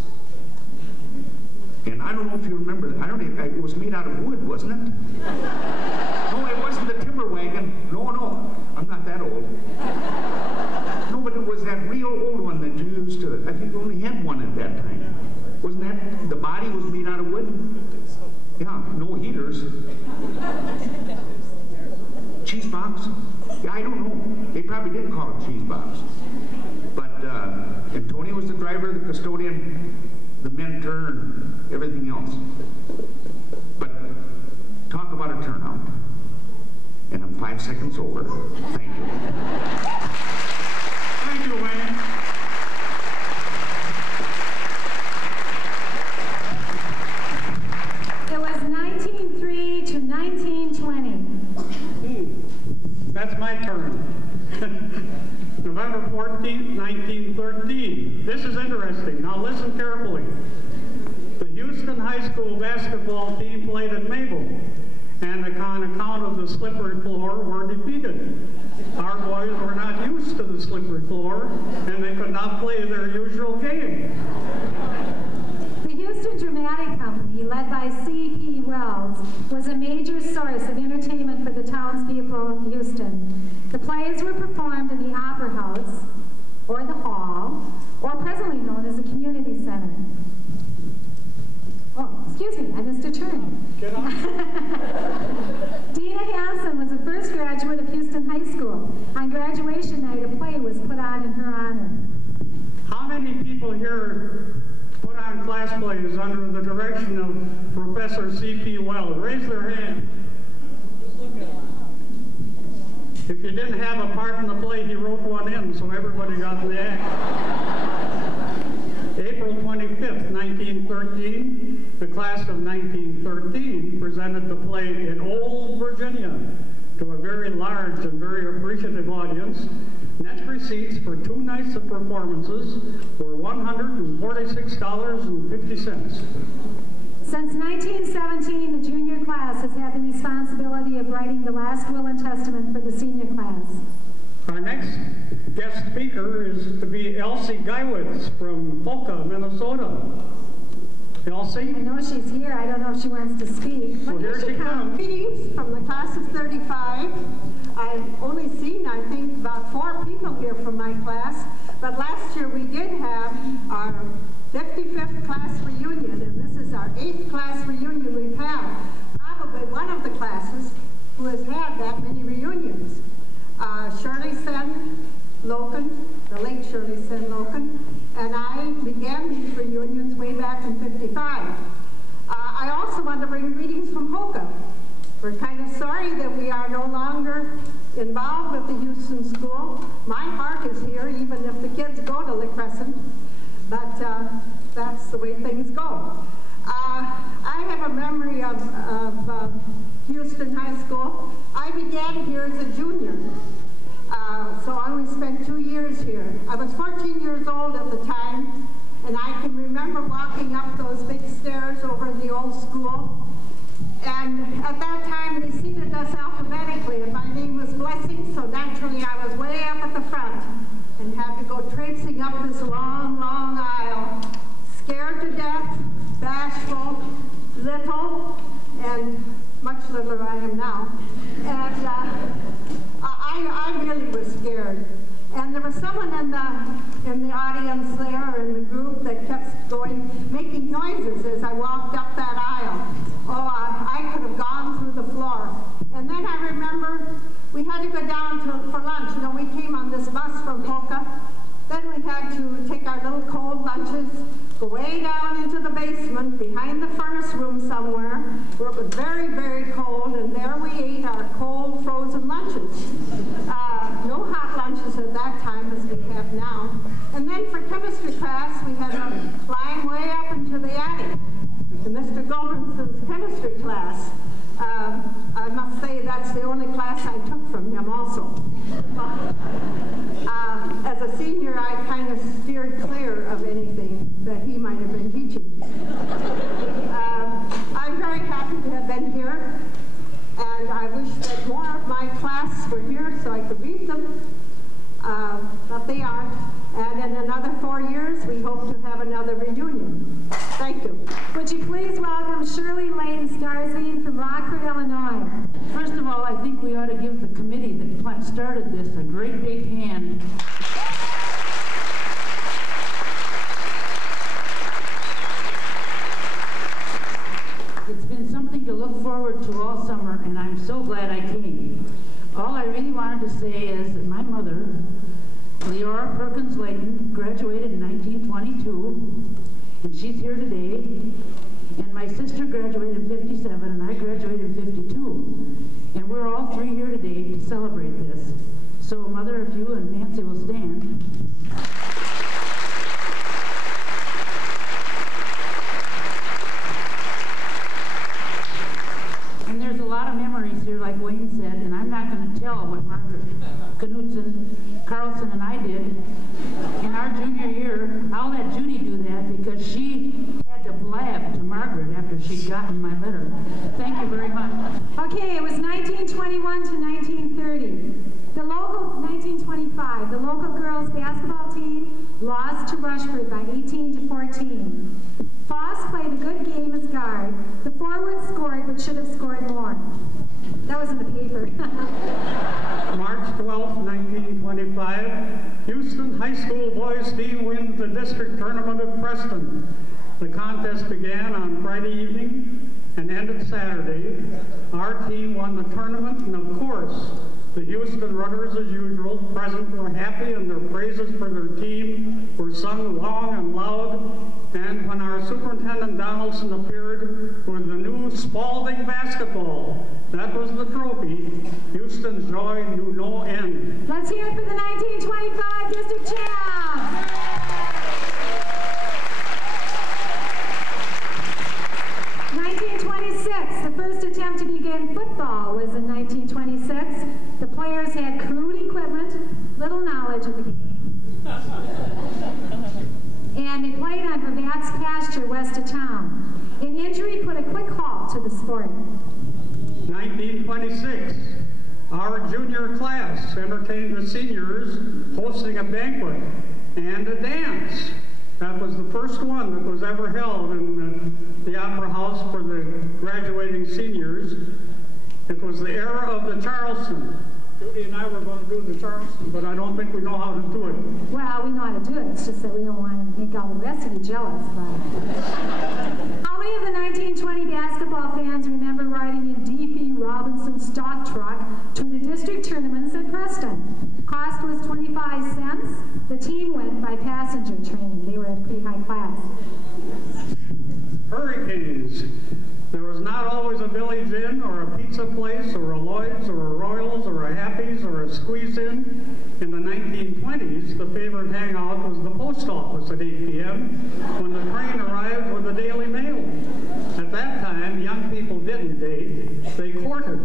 And I don't know if you remember that. It was made out of wood, wasn't it? No, it wasn't the timber wagon. No, I'm not that old. No, but it was that real old one that you used to, I think you only had one at that time. Wasn't that, the body was made out of wood? Yeah, no heaters. Cheese box? Yeah, I don't know. They probably did call it cheese box. But, and Tony was the driver, the custodian, the mentor, and everything else. But talk about a turnout. And I'm 5 seconds over. Thank you. Thank you, Wayne. It was 1903 to 1920. That's my turn. November 14th, 1913. This is interesting. Now listen carefully. The Houston High School basketball team played at Mabel, and on account of the slippery floor were defeated. Our boys were not used to the slippery floor, and they could not play their usual game. The Houston Dramatic Company, led by C.P. Wells, was a major source of entertainment for the townspeople of Houston. The plays were performed in the Opera House, or the Hall, or presently known as the Community Center. Oh, excuse me, I missed a turn. Dina Hansen was the first graduate of Houston High School. On graduation night, a play was put on in her honor. How many people here put on class plays under the direction of Professor C.P. Wells? Raise their hand. If you didn't have a part in the play, he wrote one in, so everybody got the act. April 25th, 1913, the class of 1913 presented the play in Old Virginia to a very large and very appreciative audience. Net receipts for 2 nights of performances were $146.50. Since 1917, the junior class has had the responsibility of writing the last will and testament for the senior class. Our next guest speaker is to be Elsie Geiwitz from Polka, Minnesota. Elsie? I know she's here. I don't know if she wants to speak. Well, here she comes. Greetings from the class of 35. I've only seen, I think, about 4 people here from my class, but last year we did have our 55th class reunion, and this is our 8th class reunion we've had. Probably one of the classes who has had that many reunions. Shirley Sen Loken, the late Shirley Sen Loken, and I began these reunions way back in '55. I also want to bring greetings from Hoka. We're kind of sorry that we are no longer involved with the Houston School. My heart is here, even if the kids go to La Crescent, but that's the way things go. I have a memory of Houston High School. I began here as a junior, so I only spent 2 years here. I was 14 years old at the time, and I can remember walking up those big stairs over the old school. And at that time, they seated us alphabetically, and my name was Blessing, so naturally I was way up at the front and had to go traipsing up this long, long aisle, scared to death, bashful, little, and much littler I am now. And I really was scared. And there was someone in the audience there, in the group, that kept going, making noises as I walked up that aisle. Oh, I could have gone through the floor. And then I remember we had to go down for lunch. You know, we came on this bus from Polka. Then we had to take our little cold lunches, go way down into the basement, behind the furnace room somewhere, where it was very, very cold, and there we ate our cold, frozen lunches. No hot lunches at that time as we have now. And then for chemistry class, we had to climb way up into the attic to Mr. Goldenson's chemistry class. I must say that's the only class I took from him also. As a senior, I kind of steered clear of anything that he might have been teaching. I'm very happy to have been here, and I wish that more of my class were here so I could read them, but they aren't. And in another 4 years, we hope to have another reunion. Thank you. Would you please welcome Shirley Lane Starsveen from Rockford, Illinois. First of all, I think we ought to give the committee that started this a great big hand. It's been something to look forward to all summer, and I'm so glad I came. All I really wanted to say is that my mother, Leora Perkins Layton, graduated in 1922, and she's here today. And my sister graduated in 57, and I graduated in 52. And we're all three here today to celebrate this. So, Mother, if you and Nancy will stand. And there's a lot of memories here, like Wayne said, and I'm not going to tell what Margaret Knutson, Carlson, and I did in our junior year. I'll let Judy do that because she had to blab to Margaret after she'd gotten my letter. Thank you very much. Okay, it was 1921 to 1930. 1925, the local girls basketball team lost to Rushford by 18 to 14. Foss played a good game as guard. The forward scored, but should have scored more. That was in the paper. March 12, 1925, Houston High School boys team wins the district tournament at Preston. The contest began on Friday evening and ended Saturday. Our team won the tournament, and of course, the Houston Runners, as usual, present were happy, and their praises for their team were sung long and loud. And when our Superintendent Donaldson appeared with the new Spalding basketball, that was the trophy, Houston's joy knew no end. Let's hear it for the 1925 district champs. 1926, the first attempt to begin football was in 1926. The players had crude equipment, little knowledge of the game. And they played on Vervat's pasture west of town. An injury put a quick halt to the sport. 1926, our junior class entertained the seniors, hosting a banquet and a dance. That was the first one that was ever held in the Opera House for the graduating seniors. It was the era of the Charleston. Judy and I were going to do the Charleston, but I don't think we know how to do it. Well, we know how to do it. It's just that we don't want to make all the rest of you jealous. But how many of the 1920 basketball fans remember riding in D.P. Robinson's stock truck to the district tournaments at Preston? Cost was 25 cents. The team went by passenger train. They were pretty high class. Hurricanes. There was not always a Village Inn or a pizza place or a Lloyd's or a Royals or a Happy's or a Squeeze Inn. In the 1920s, the favorite hangout was the post office at 8 p.m. when the train arrived with the Daily Mail. At that time, young people didn't date, they courted.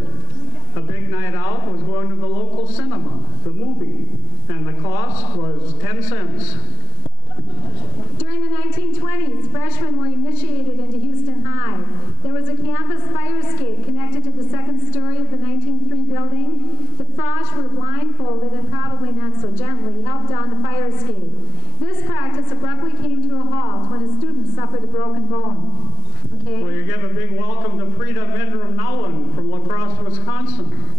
A big night out was going to the local cinema, the movie, and the cost was 10 cents. During the 1920s, freshmen were initiated into Houston High. There was a campus fire escape connected to the second story of the 1903 building. The frosh were blindfolded and probably not so gently helped down the fire escape. This practice abruptly came to a halt when a student suffered a broken bone. Okay? Well, you give a big welcome to Frida Mindrum Nowlin from La Crosse, Wisconsin.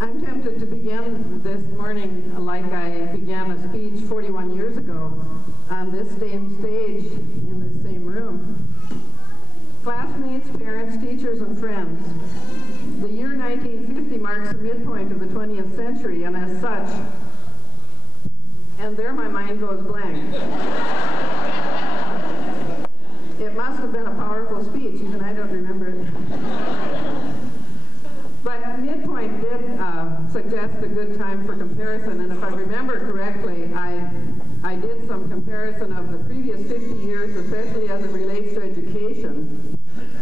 I'm tempted to begin this morning like I began a speech 41 years ago on this same stage in this same room. Classmates, parents, teachers, and friends, the year 1950 marks the midpoint of the 20th century, and as such, and there my mind goes blank. It must have been a powerful speech, even I don't remember it. But midpoint did suggest a good time for comparison, and if I remember correctly, I did some comparison of the previous 50 years, especially as it relates to education,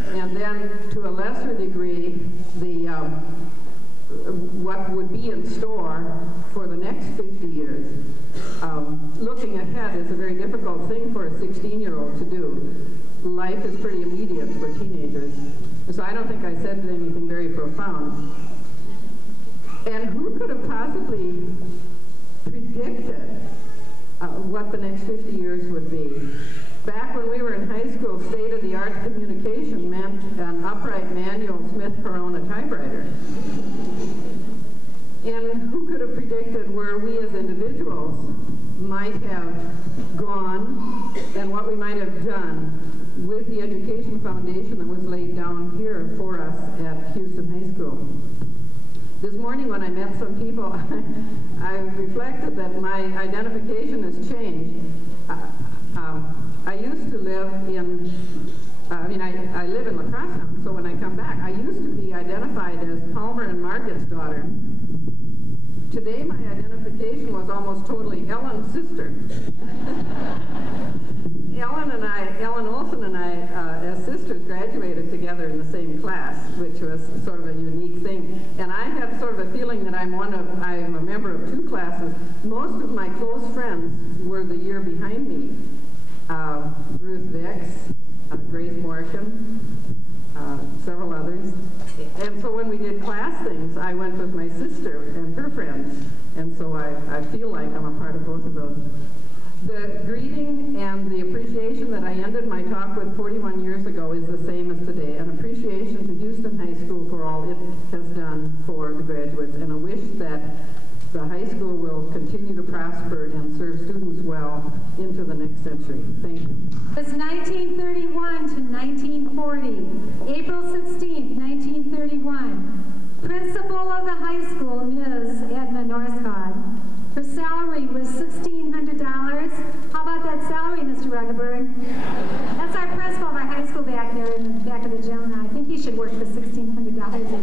and then to a lesser degree, what would be in store for the next 50 years. Looking ahead is a very difficult thing for a 16-year-old to do. Life is pretty immediate for teenagers. So I don't think I said anything very profound. And who could have possibly predicted what the next 50 years would be? Back when we were in high school, state-of-the-art communication meant an upright manual Smith Corona typewriter. And who could have predicted where we as individuals might have gone and what we might have done with the education foundation that was laid down here for us at Houston High School. This morning when I met some people, I reflected that my identification has changed. I used to live in, I live in La Crosse now, so when I come back, I used to be identified as Palmer and Margaret's daughter. Today my identification was almost totally Ellen's sister. Ellen Olson and I, as sisters, graduated together in the same class, which was sort of a unique thing. And I have sort of a feeling that I'm a member of two classes. Most of my close friends were the year behind me. Ruth Vicks, Grace Morgan, several others. And so when we did class things, I went with my sister and her friends. And so I feel like I'm a part of both of those. The greeting and the appreciation that I ended my talk with 41 years ago is the same as today. An appreciation to Houston High School for all it has done for the graduates, and a wish that the high school will continue to prosper and serve students well into the next century. Thank you. It's 1931 to 1940. April 16th, 1931. Principal of the high school, Ms. Edna Norskog. Her salary was $1,600. How about that salary, Mr. Ruggeberg? That's our principal of our high school back there in the back of the gym. I think he should work for $1,600 a year.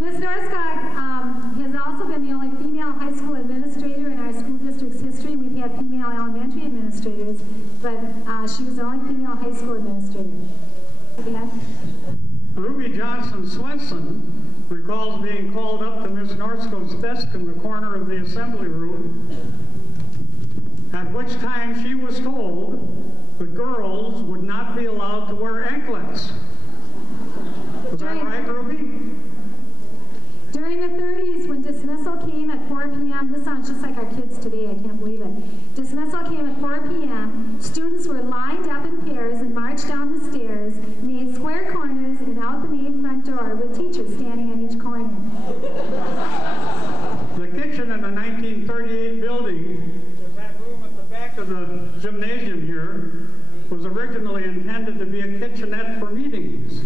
Ms. Norskog has also been the only female high school administrator in our school district's history. We've had female elementary administrators, but she was the only female high school administrator. Yeah. Ruby Johnson Swenson recalls being called up to Miss Norskog's desk in the corner of the assembly room, at which time she was told the girls would not be allowed to wear anklets. Was that right, Ruby? During the 30s, when dismissal came at 4 p.m., this sounds just like our kids today, I can't believe it. Dismissal came at 4 p.m., students were lined up in pairs and marched down the stairs, made square corners, and out the main front door with teachers standing at each corner. The kitchen in the 1938 building, that room at the back of the gymnasium here, was originally intended to be a kitchenette for meetings.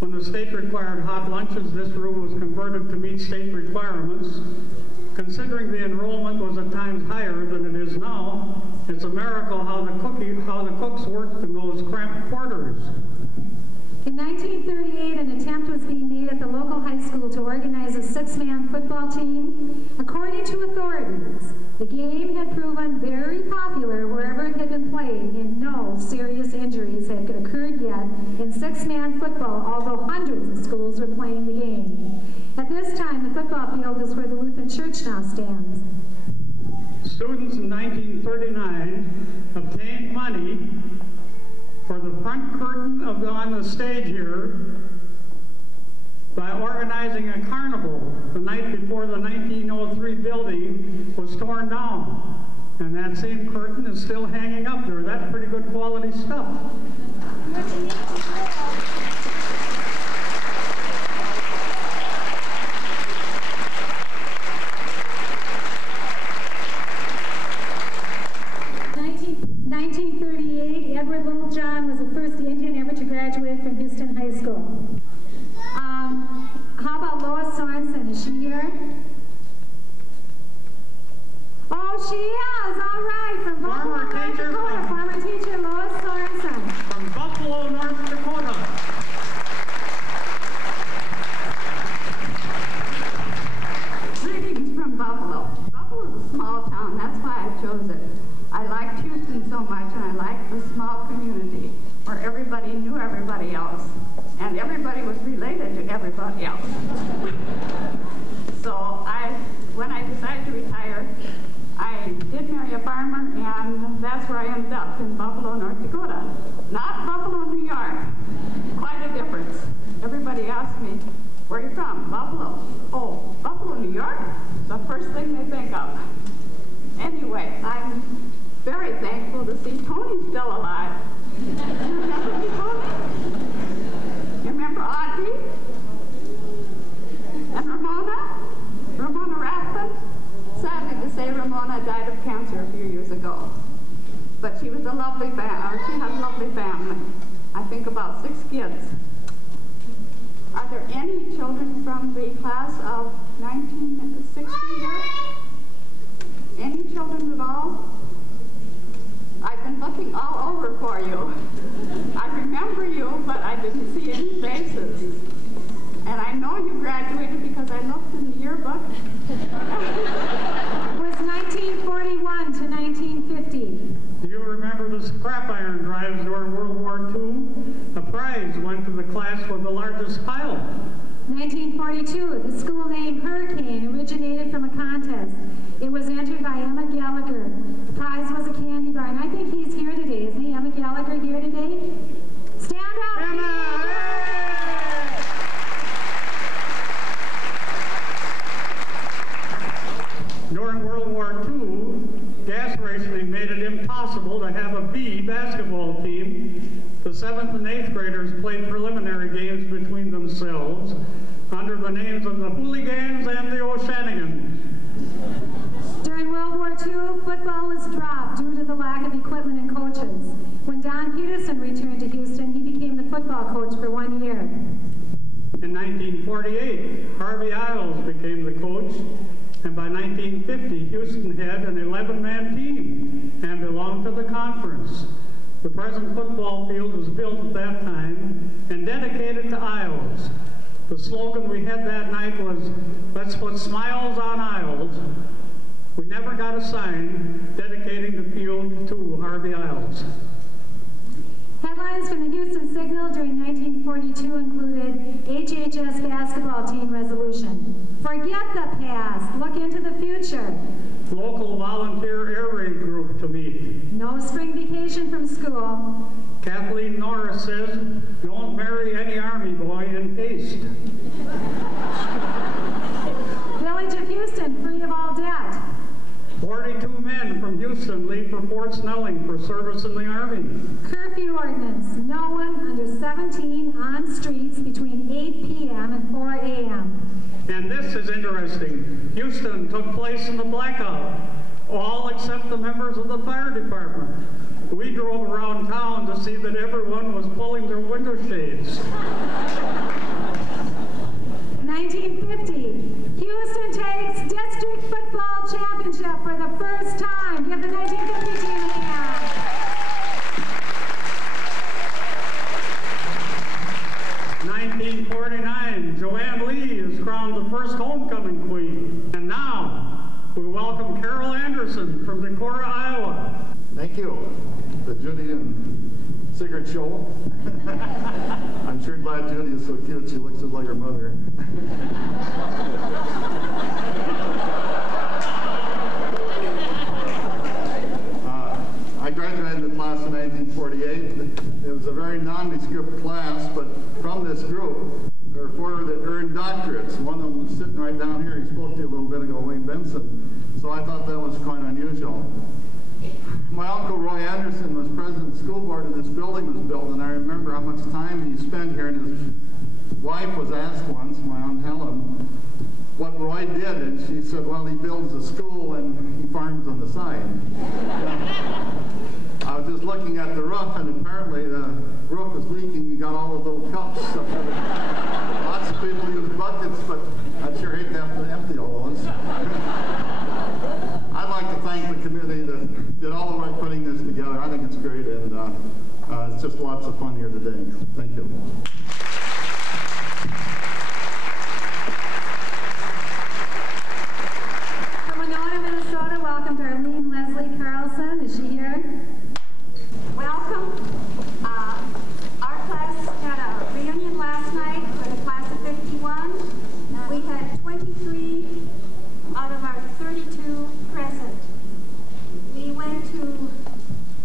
When the state required hot lunches, this room was converted to meet state requirements. Considering the enrollment was at times higher than it is now, it's a miracle how the cooks worked in those cramped quarters. In 1938, an attempt was being made at the local high school to organize a 6-man football team. According to authorities, the game had proven very popular wherever it had been played, and no serious injuries had occurred yet in 6-man football, although hundreds of schools were playing the game. At this time, the football field is where the Lutheran Church now stands. Students in 1939 obtained money for the front curtain on the stage here by organizing a carnival the night before the 1903 building was torn down. And that same curtain is still hanging up there. That's pretty good quality stuff. 1938, Edward Littlejohn was the first Indian ever to graduate from Houston High School. How about Lois Sorensen? Is she here? Oh, she is! All right, from Buffalo, North Dakota. Former teacher Lois Sorensen. From Buffalo, North Dakota. Greetings from Buffalo. Buffalo is a small town. That's why I chose it. I liked Houston so much, and I liked the small community where everybody knew everybody else, and everybody was related to everybody else. So when I decided to retire, I did marry a farmer, and that's where I ended up, in Buffalo, North Dakota. Not Buffalo, New York. Quite a difference. Everybody asked me, where are you from? Buffalo. Oh, Buffalo, New York? It's the first thing they think of. Anyway, I'm very thankful to see Tony still alive. You remember me, Tony? You remember Audrey? And Ramona? Ramona Rathbun? Sadly to say, Ramona died of cancer a few years ago. But she was a lovely family. She had a lovely family. I think about 6 kids. Are there any children from the class of 1960 here? Any children at all? I've been looking all over for you. I remember you, but I didn't see any faces. And I know you graduated because I looked in the yearbook. It was 1941 to 1950. Do you remember the scrap iron drives during World War II? A prize went to the class with the largest pile. 1942, the school name Hurricane originated from a contest. It was entered by Emma Gallagher. The prize was a candy bar, and I think he's here today. Isn't he, Emma Gallagher, here today? Stand up! Emma! During World War II, gas rationing made it impossible to have a B basketball team. The 7th and 8th graders played preliminary games between themselves under the names of the Hooligans and the O'Shanigans. During World War II, football was dropped due to the lack of equipment and coaches. When Don Peterson returned to Houston, he became the football coach for 1 year. In 1948, Harvey Isles became the coach, and by 1950, Houston had an 11-man team and belonged to the conference. The present football field was built at that time and dedicated to Isles. The slogan we had that night was, "Let's put smiles on Isles." We never got a sign dedicating the field to Harvey Isles. Headlines from the Houston Signal during 1942 included HHS basketball team resolution. Forget the past, look into the future. Local volunteer air raid group to meet. No spring vacation from school. Kathleen Norris says, don't marry any Army boy in haste. Village of Houston, free of all debt. 42 men from Houston leave for Fort Snelling for service in the Army. Curfew ordinance, no one under 17 on streets between 8 p.m. and 4 a.m. And this is interesting. Houston took place in the blackout, all except the members of the fire department. We drove around town to see that everyone was pulling their window shades. 1950, Houston takes district football championship for the first time. Give the 1950 team a hand. 1949, Joanne Lee is crowned the first homecoming queen. And now, we welcome Carol Anderson from Decorah, Iowa. Thank you. The Judy and Sigrid show. I'm sure glad Judy is so cute. She looks just like her mother. I graduated the class in 1948. It was a very nondescript class, but from this group, there were 4 that earned doctorates. One of them was sitting right down here. He spoke to you a little bit ago, Wayne Benson. So I thought that was quite unusual. My uncle Roy Anderson was president of the school board, and this building was built, and I remember how much time he spent here, and his wife was asked once, my Aunt Helen, what Roy did, and she said, well, he builds a school and he farms on the side. I was just looking at the roof, and apparently the roof was leaking. You got all the little cups. Lots of people use buckets, but I'd sure hate to have to empty all those. I'd like to thank the committee that did all the work putting this together. I think it's great, and it's just lots of fun here today. Thank you. From Winona, Minnesota, welcome Darlene Leslie Carlson. Is she here? Welcome. Our class had a reunion last night for the class of 51. We had 23 out of our 32 present. We went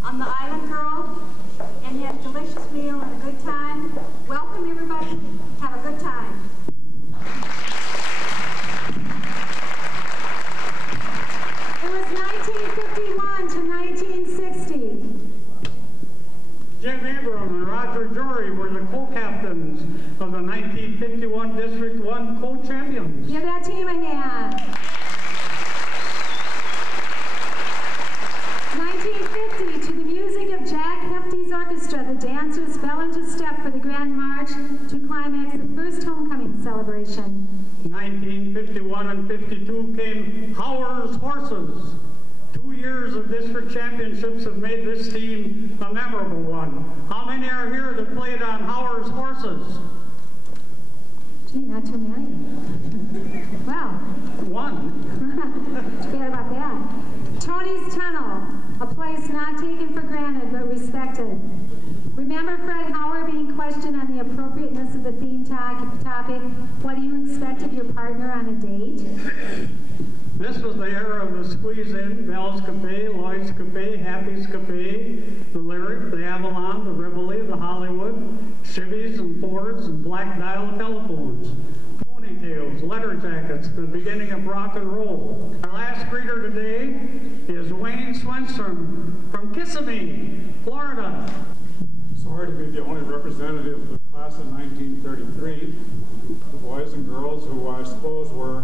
on the Island Girl and had a delicious meal and a good time. Welcome everybody. Have a good time. It was 1951 to 1960. Jim Abram and Roger Jory were the co-captains of the 1951 District 1 co-champions. Give that team a hand. 1950, to the music of Jack Hefty's orchestra, the dancers fell into step for the Grand March to climax the first homecoming celebration. 1951 and 52 came Howard's Horses. 2 years of district championships have made this team a memorable one. How many are here that played on Howard's Horses? Gee, not too many. Well. One. Forget about that. Tony's Tunnel, a place not taken for granted but respected. Remember Fred Howard being questioned on the appropriateness of the theme topic, what do you expect of your partner on a date? This was the era of the squeeze-in, Bell's Cafe, Lloyd's Cafe, Happy's Cafe, the Lyric, the Avalon, the Rivoli, the Hollywood, Chevys and Fords and black dial telephones, ponytails, letter jackets, the beginning of rock and roll. Our last greeter today is Wayne Swenstrom from Kissimmee, Florida. Sorry to be the only representative of the class of 1933, the boys and girls who I suppose were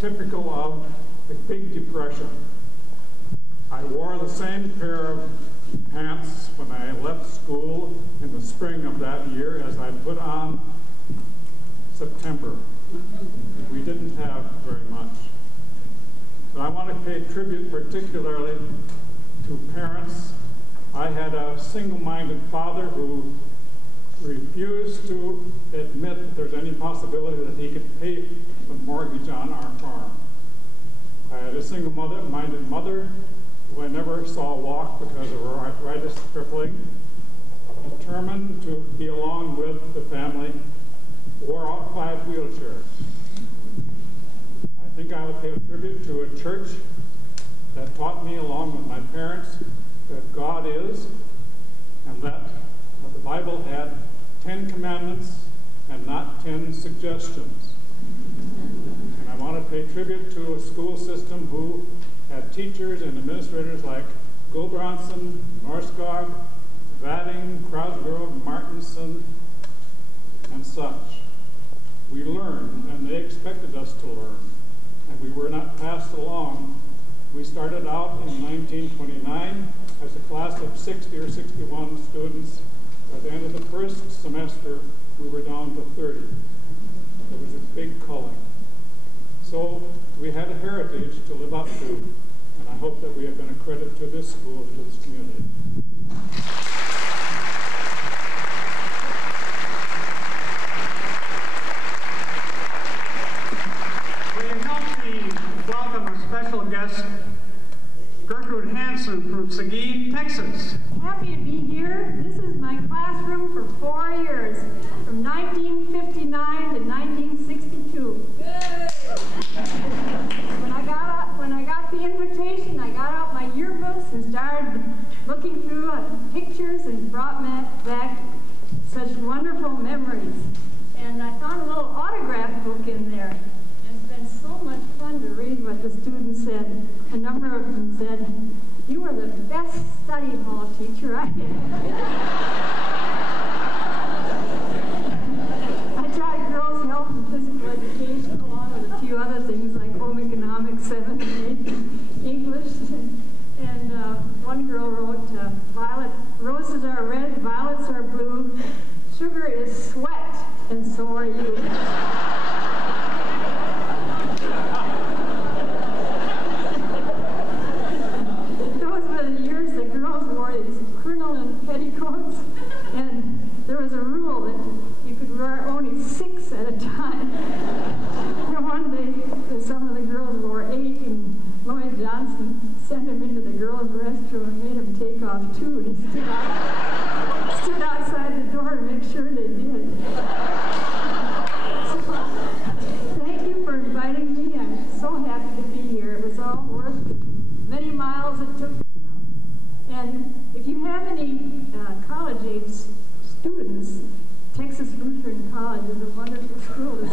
typical of the Big Depression. I wore the same pair of pants when I left school in the spring of that year as I put on September. We didn't have very much. But I want to pay tribute particularly to parents. I had a single-minded father who refused to admit that there's any possibility that he could pay the mortgage on our farm. I had a single-minded mother who I never saw walk because of her arthritis crippling, determined to be along with the family, wore out 5 wheelchairs. I think I would pay a tribute to a church that taught me along with my parents that God is, and that the Bible had 10 commandments and not 10 suggestions. And I want to pay tribute to a school system who had teachers and administrators like Gulbranson, Norskog, Vadding, Crosgrove, Martinson, and such. We learned, and they expected us to learn, and we were not passed along. We started out in 1929 as a class of 60 or 61 students. By the end of the first semester, we were down to 30. There was a big culling. So we had a heritage to live up to, and I hope that we have been a credit to this school and to this community. We help me welcome a special guest, Gertrude Hansen from Seguin, Texas. Happy to be here. This is my classroom for 4 years, from 1959 to 1962. When I got the invitation, I got out my yearbooks and started looking through pictures and brought back such wonderful memories. And I found a little autograph book in there. And it's been so much fun to read what the students said. A number of them said, "You were the best study hall teacher I had." I taught girls health and physical education along with a few other things like home economics 7 and 8, English, and one girl wrote, "Roses are red, violets are blue, sugar is sweat, and so are you." Petticoats, and there was a rule that you could wear only 6 at a time. And one day, some of the girls wore 8, and Lloyd Johnson sent him into the girls' restroom and made him take off 2, and he stood outside the door to make sure they did. So, thank you for inviting me. I'm so happy to be here. It was all worth many miles it took. And if you have any college-age students, Texas Lutheran College is a wonderful school. It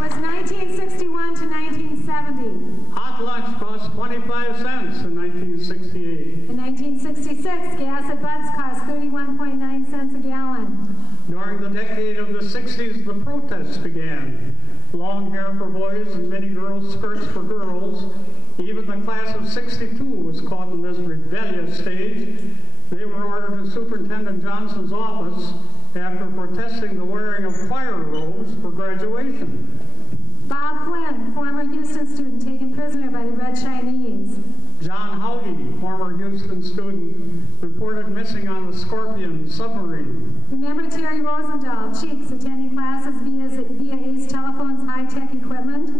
was 1961 to 1970. Hot lunch cost 25 cents in 1968. In 1966, gas at Bud's cost 31.9 cents a gallon. During the decade of the 60s, the protests began. long hair for boys and mini girls' skirts for girls. Even the class of '62 was caught in this rebellious stage. They were ordered to Superintendent Johnson's office after protesting the wearing of choir robes for graduation. Bob Flynn, former Houston student taken prisoner by the Red Chinese. John Howdy, former Houston student, reported missing on the Scorpion submarine. Remember Terry Rosendahl, Cheeks, attending classes via Ace Telephone's high-tech equipment?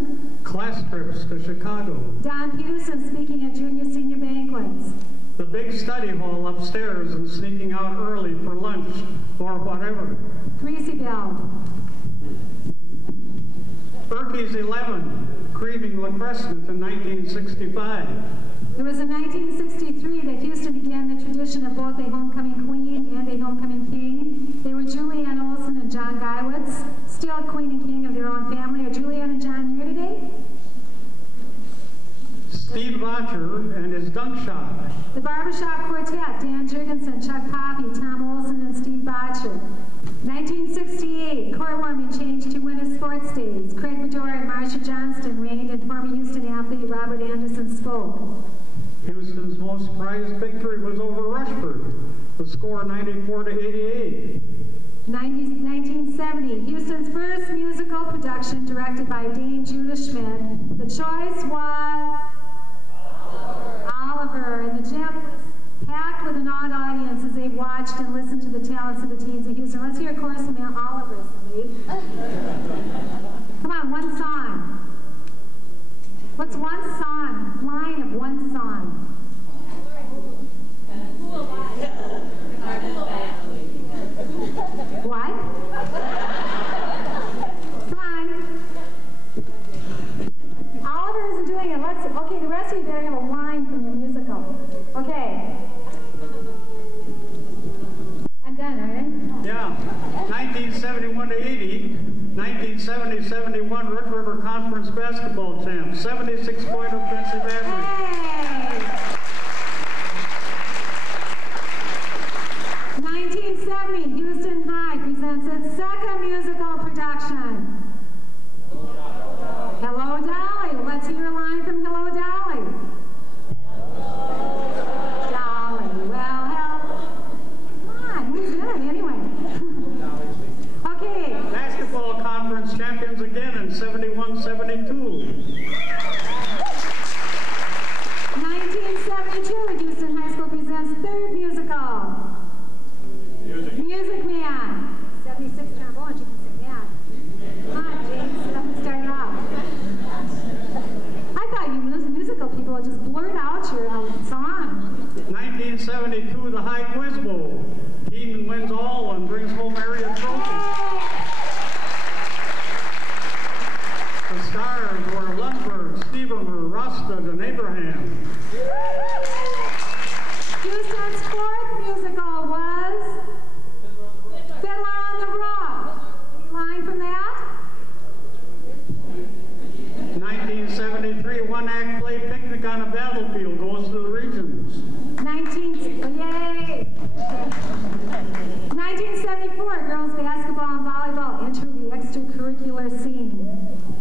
Class trips to Chicago. Don Peterson speaking at junior-senior banquets. The big study hall upstairs and sneaking out early for lunch or whatever. Greasy Bell. Berkey's 11, grieving LaCrescent in 1965. It was in 1963 that Houston began the tradition of both a homecoming queen and a homecoming king. They were Julianne Olson and John Geiwitz, still queen and king of their own family. Are Julianne and John here today? Steve Botcher and his dunk shot. The Barbershop Quartet, Dan Jurgensen, Chuck Poppy, Tom Olson, and Steve Botcher. 1968, court warming changed to winter sports days. Craig Bedore and Marcia Johnston reigned, and former Houston athlete Robert Anderson spoke. Houston's most prized victory was over Rushford. The score 94-88. 1970, Houston's first musical production directed by Dame Judah Schmidt. The choice was Oliver, and the gym was packed with an awed audience as they watched and listened to the talents of the teens of Houston. Let's hear a chorus from Oliver, somebody. Come on, one song. What's one song? Line of one song. What? Come on. Oliver isn't doing it. Okay, the rest of you better have a line from your musical. Okay. I'm done, aren't I? Yeah. 1971-80, 1970-71 Red River Conference basketball champs, 76-point offensive average. Hey! 1970, Houston High presents its second musical production. Hello, Dolly. Let's hear a line from Hello, Dolly. Dolly, well, come on, who's in it anyway? Okay. Basketball conference champions again in 71-72. 1972, Houston High School presents third musical. Music Man. 76 trombones, you can sing that. Come on, James, start it off. I thought you musical people would just blurt out your song. 1972, the High Quiz Bowl. Team wins all and brings home area trophy. The stars were Lundberg, Stevermer, Rostad, and Abraham. Houston's fourth musical was Fiddler on the Roof. Any line from that? 1973, one-act play Picnic on a Battlefield goes to the regions. 1974, girls basketball and volleyball enter the extracurricular scene.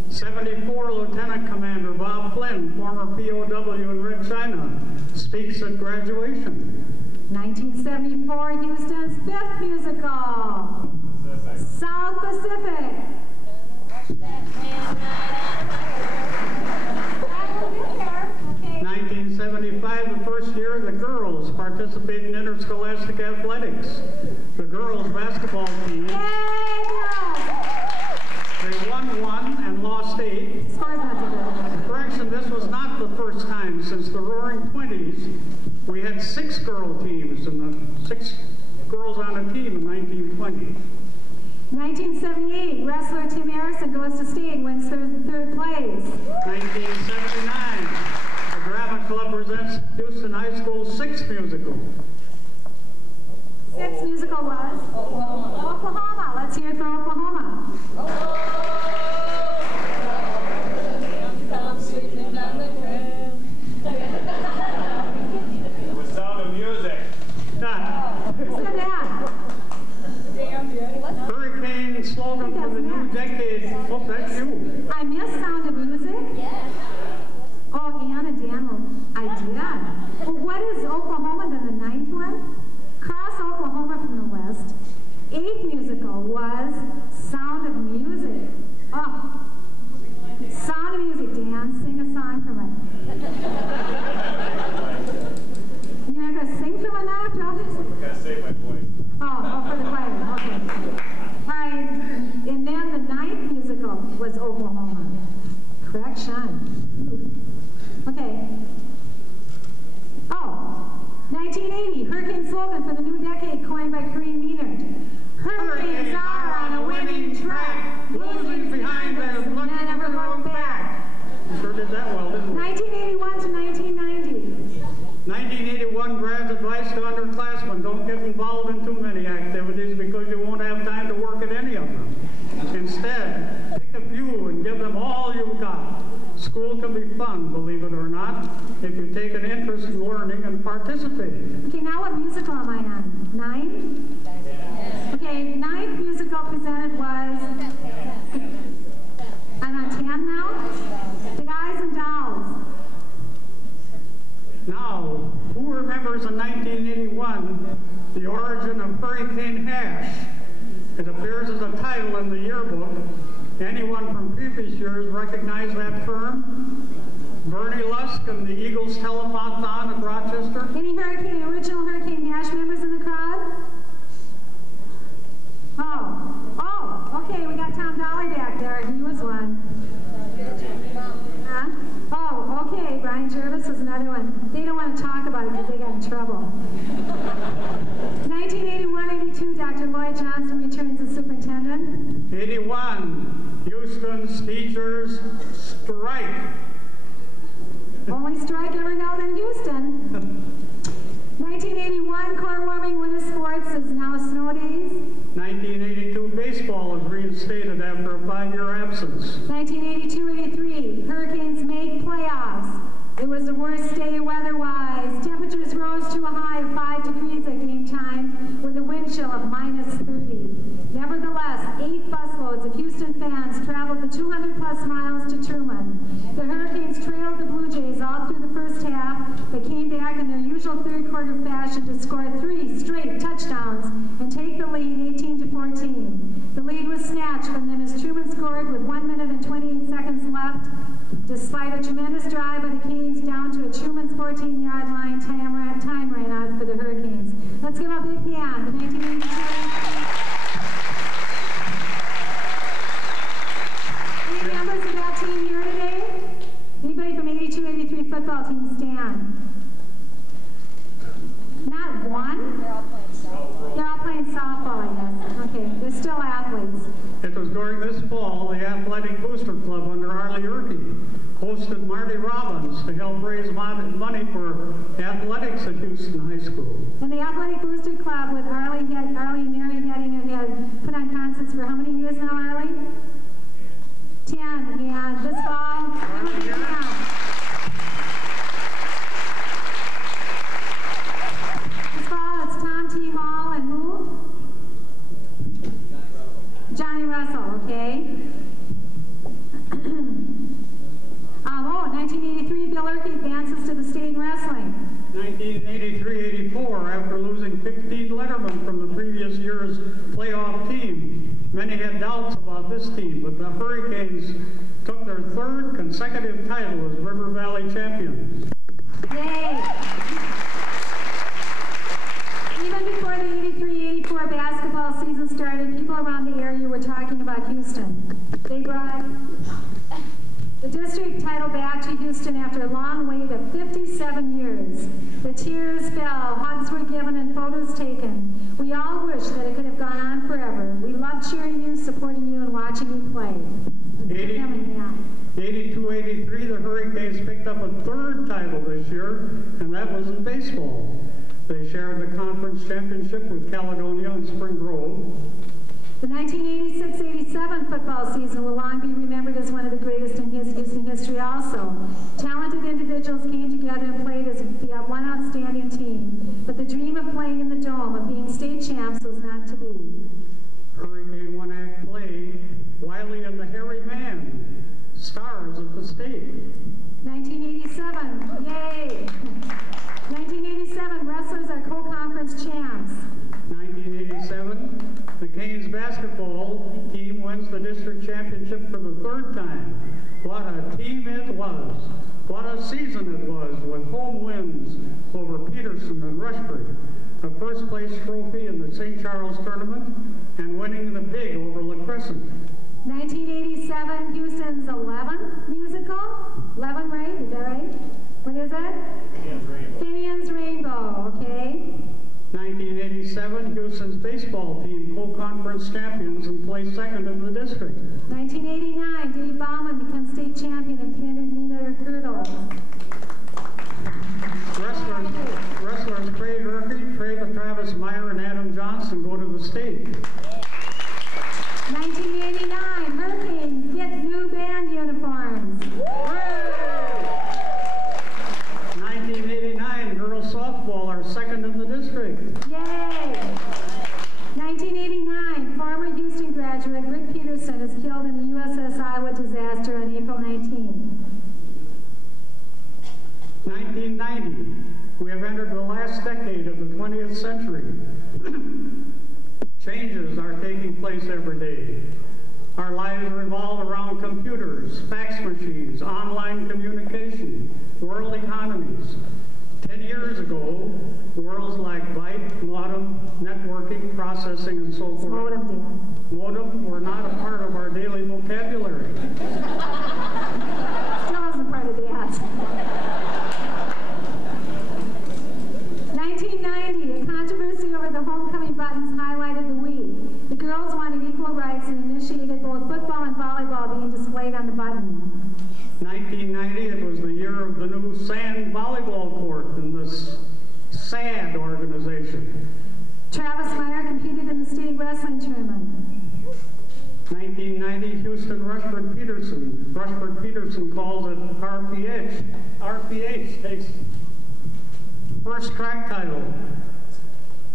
74, Lieutenant Commander Bob Flynn, former POW in Red China, speaks at graduation. 1974, Houston's fifth musical, South Pacific. 1975, the first year the girls participate in interscholastic athletics. The girls basketball team, they won 1 and lost 8. Correction, this was not the first time since the Roaring 20s. We had 6 girl teams and 6 girls on a team in 1920. 1978, wrestler Tim Harrison goes to state and wins third place. 1979, the Drama Club presents Houston High School's 6th musical. 6th musical was Oklahoma. Let's hear it for Oklahoma. The Sound of Music. Hurricane slogan for the new decade. Oh, that's you. I missed Sound of Music. Yes. Oh, Anna Daniel, I did. Well, what is Oklahoma, then the 9th one? Cross Oklahoma from the west. 8th musical was Sound of Music. Oh, Sound of Music. Dan, sing a song from it. You're not going to sing from it now after all this? I gotta save my voice. Oh, for the choir. Okay. All right. And then the 9th musical was Oklahoma. Correct, Sean? Okay. Oh, 1980, hurricane slogan for the new decade coined by Kareem Meanert. Hurricanes are on a winning track, losing behind us, and never look back. Sure did that well, didn't we? 1981 to 1990. 1981 grants advice to underclassmen. Don't get involved in too many activities because you won't have time to work at any of them. Instead, pick a few and give them all you've got. School can be fun, believe it or not, if you take an interest in learning and participating. Okay, now what musical am I on? 9? Okay, 9th musical presented was... I'm on 10 now? The Guys and Dolls. Now, who remembers in 1981 the origin of Hurricane Hash? It appears as a title in the yearbook. Anyone from previous years recognize that term? Bernie Lusk and the Eagles Telethon at Rochester? Any original Hurricane Hash members in the crowd? Oh, okay, we got Tom Dolly back there. He was one. Huh? Oh, okay, Brian Jervis was another one. They don't want to talk about it because they got in trouble. 1981-82, Dr. Lloyd Johnson returns as superintendent. 81, Houston's teachers strike. Only strike ever held in Houston. 1981, core warming winter sports is now snow days. 1982, baseball is reinstated after a 5-year absence. 1982-83, hurricanes make playoffs. It was the worst day weather-wise. Temperatures rose to a high of 5 degrees at game time with a wind chill of -30. Nevertheless, 8 busloads of Houston fans traveled the 200-plus miles to Truman. The Hurricanes trailed the Blue Jays all through the first half, but came back in their usual third-quarter fashion to score 3 straight touchdowns and take the lead 18-14. The lead was snatched from them as Truman scored with 1 minute and 28 seconds left. Despite a tremendous drive by the Canes down to a Truman's 14-yard line, time ran out for the Hurricanes. Let's give them a big hand. The 1982. Any members of that team here today? Anybody from 82-83 football team stand? Not one? They're all playing softball, I guess. Okay, they're still athletes. It was during this fall the Athletic Booster Club under Arlie Erke hosted Marty Robbins to help raise money for athletics at Houston High School. And the Athletic Booster Club with Arlie and Mary heading it had put on concerts for how many years now, Arlie? 10. And this fall, it's Tom T. Hall and who? Johnny Russell, okay? 1983, Bill Erke advances to the state in wrestling. 1983-84, after losing 15 lettermen from the previous year's playoff team, many had doubts about this team, but the Hurricanes took their 3rd consecutive title as River Valley champions. Yay! Even before the 83-84 basketball season started, people around the area were talking about Houston. They brought the district title back to Houston after a long wait of 57 years. The tears fell, hugs were given, and photos taken. We all wish that it could have gone on forever. We love cheering you, supporting you, and watching you play. 82-83, the Hurricanes picked up a 3rd title this year, and that was in baseball. They shared the conference championship with Caledonia and Spring Grove. The 1986-87 football season will long be remembered as one of the greatest in Houston history also. Talented individuals came together and played as one outstanding team, but the dream of playing in the Dome, of being state champs, was not to be. Hurricane one-act play our co-conference champs. 1987, the Canes basketball team wins the district championship for the 3rd time. What a team it was. What a season it was, with home wins over Peterson and Rushford, a first place trophy in the St. Charles tournament, and winning the big over La Crescent. 1987, Houston's 11th musical. 11, right? Is that right? What is it? Finian's Rainbow, okay. 1987, Houston's baseball team co-conference champions and placed 2nd in the district. 1989, Dave Bauman becomes state champion in 300-meter hurdle. Wrestlers Craig Urquhart, Travis Meyer, and Adam Johnson go to the state. 1989, Hurricanes get new band uniforms. 1989, girls softball are 2nd in the district. Yay! 1989, former Houston graduate Rick Peterson is killed in the USS Iowa disaster on April 19. 1990, we have entered the last decade of the 20th century. Changes are taking place every day. Our lives revolve around computers, fax machines, online communication, world economies. 10 years ago, worlds like byte, modem, networking, processing, and so forth. Modem were not a part of our daily vocabulary. Still isn't part of that. 1990, a controversy over the homecoming buttons highlighted the week. The girls wanted equal rights and initiated both football and volleyball being displayed on the button. 1990, it was the year of the new sand volleyball court in the SAD organization. Travis Meyer competed in the state wrestling tournament. 1990, Houston Rushford Peterson. Rushford Peterson calls it RPH. RPH takes first track title.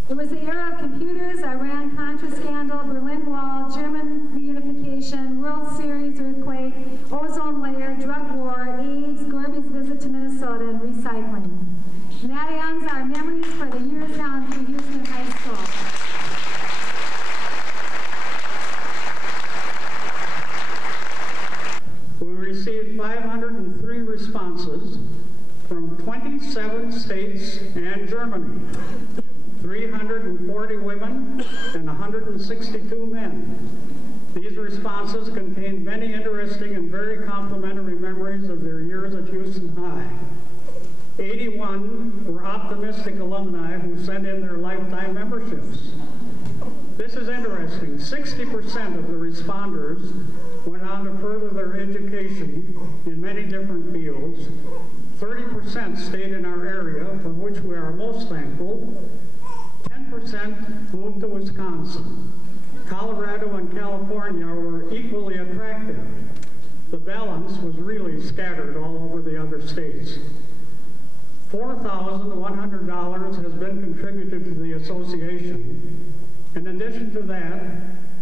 It was the era of computers, Iran-Contra scandal, Berlin Wall, German reunification, World Series earthquake, ozone layer, drug war, AIDS, Gorby's visit to Minnesota, and recycling. And that ends our memories for the years down through Houston High School. We received 503 responses from 27 states and Germany. 340 women and 162 men. These responses contain many interesting and very complimentary memories of their years at Houston High. 81 were optimistic alumni who sent in their lifetime memberships. This is interesting. 60% of the responders went on to further their education in many different fields. 30% stayed in our area, for which we are most thankful. 10% moved to Wisconsin. Colorado and California were equally attractive. The balance was really scattered all over the other states. $4,100 has been contributed to the association. In addition to that,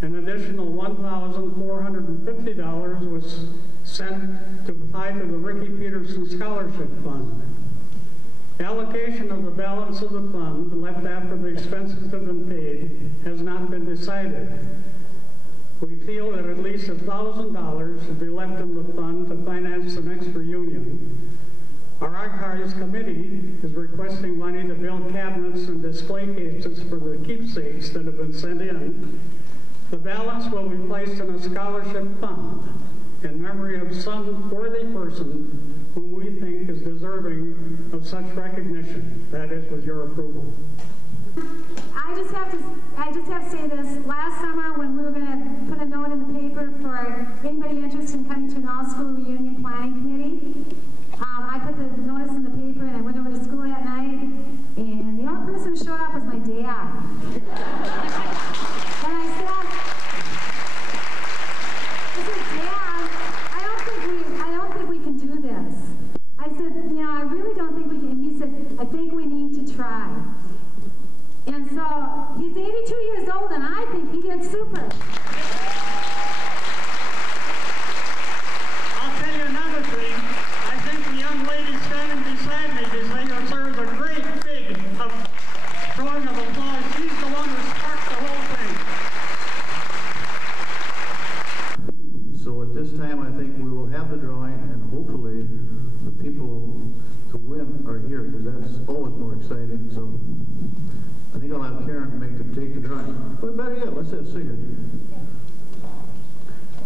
an additional $1,450 was sent to apply to the Ricky Peterson Scholarship Fund. Allocation of the balance of the fund left after the expenses have been paid has not been decided. We feel that at least $1,000 should be left in the fund to finance the next reunion. Our archives committee is requesting money to build cabinets and display cases for the keepsakes that have been sent in. The balance will be placed in a scholarship fund in memory of some worthy person whom we think is deserving of such recognition. That is, with your approval. I just have to say this. Last summer, when we were going to put a note in the paper for anybody interested in coming to an all-school reunion planning committee, I put the notice in the paper and I went over to school that night, and the only person who showed up was my dad. And I said, Dad, I don't think we can do this. I said, you know, I really don't think we can. And he said, I think we need to try. And so he's 82 years old, and I think he did super. I'll tell you another thing. I think the young lady standing beside me deserves a great big time I think we will have the drawing, and hopefully the people to win are here, because that's always more exciting. So I think I'll have Karen take the drawing. But better yet, let's have Sigurd.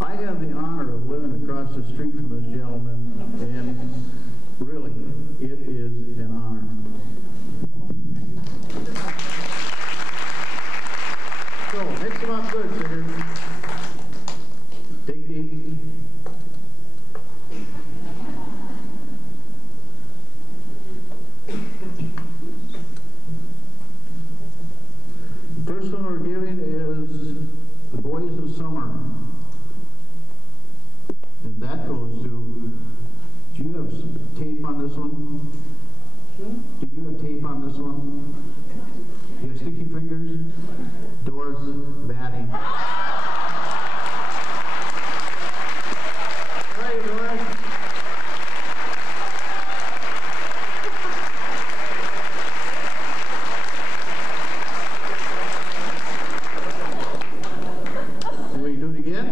I have the honor of living across the street from this gentleman, and really, it is an honor. So, mix them up good, Sigurd. Dig deep. First one we're giving is The Boys of Summer. And that goes to, do you have tape on this one? Did you have tape on this one? You have sticky fingers? Doors, batting. Hey, Doris. Can we do it again?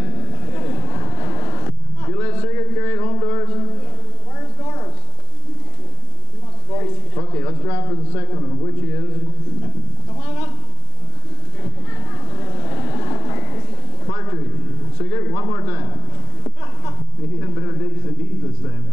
You let Sigurd carry it home, Doris? Where's Doris? Okay, let's drop for the second one, which is? Come on up. Partridge. Sigurd, one more time. Maybe I better dig so deep this time.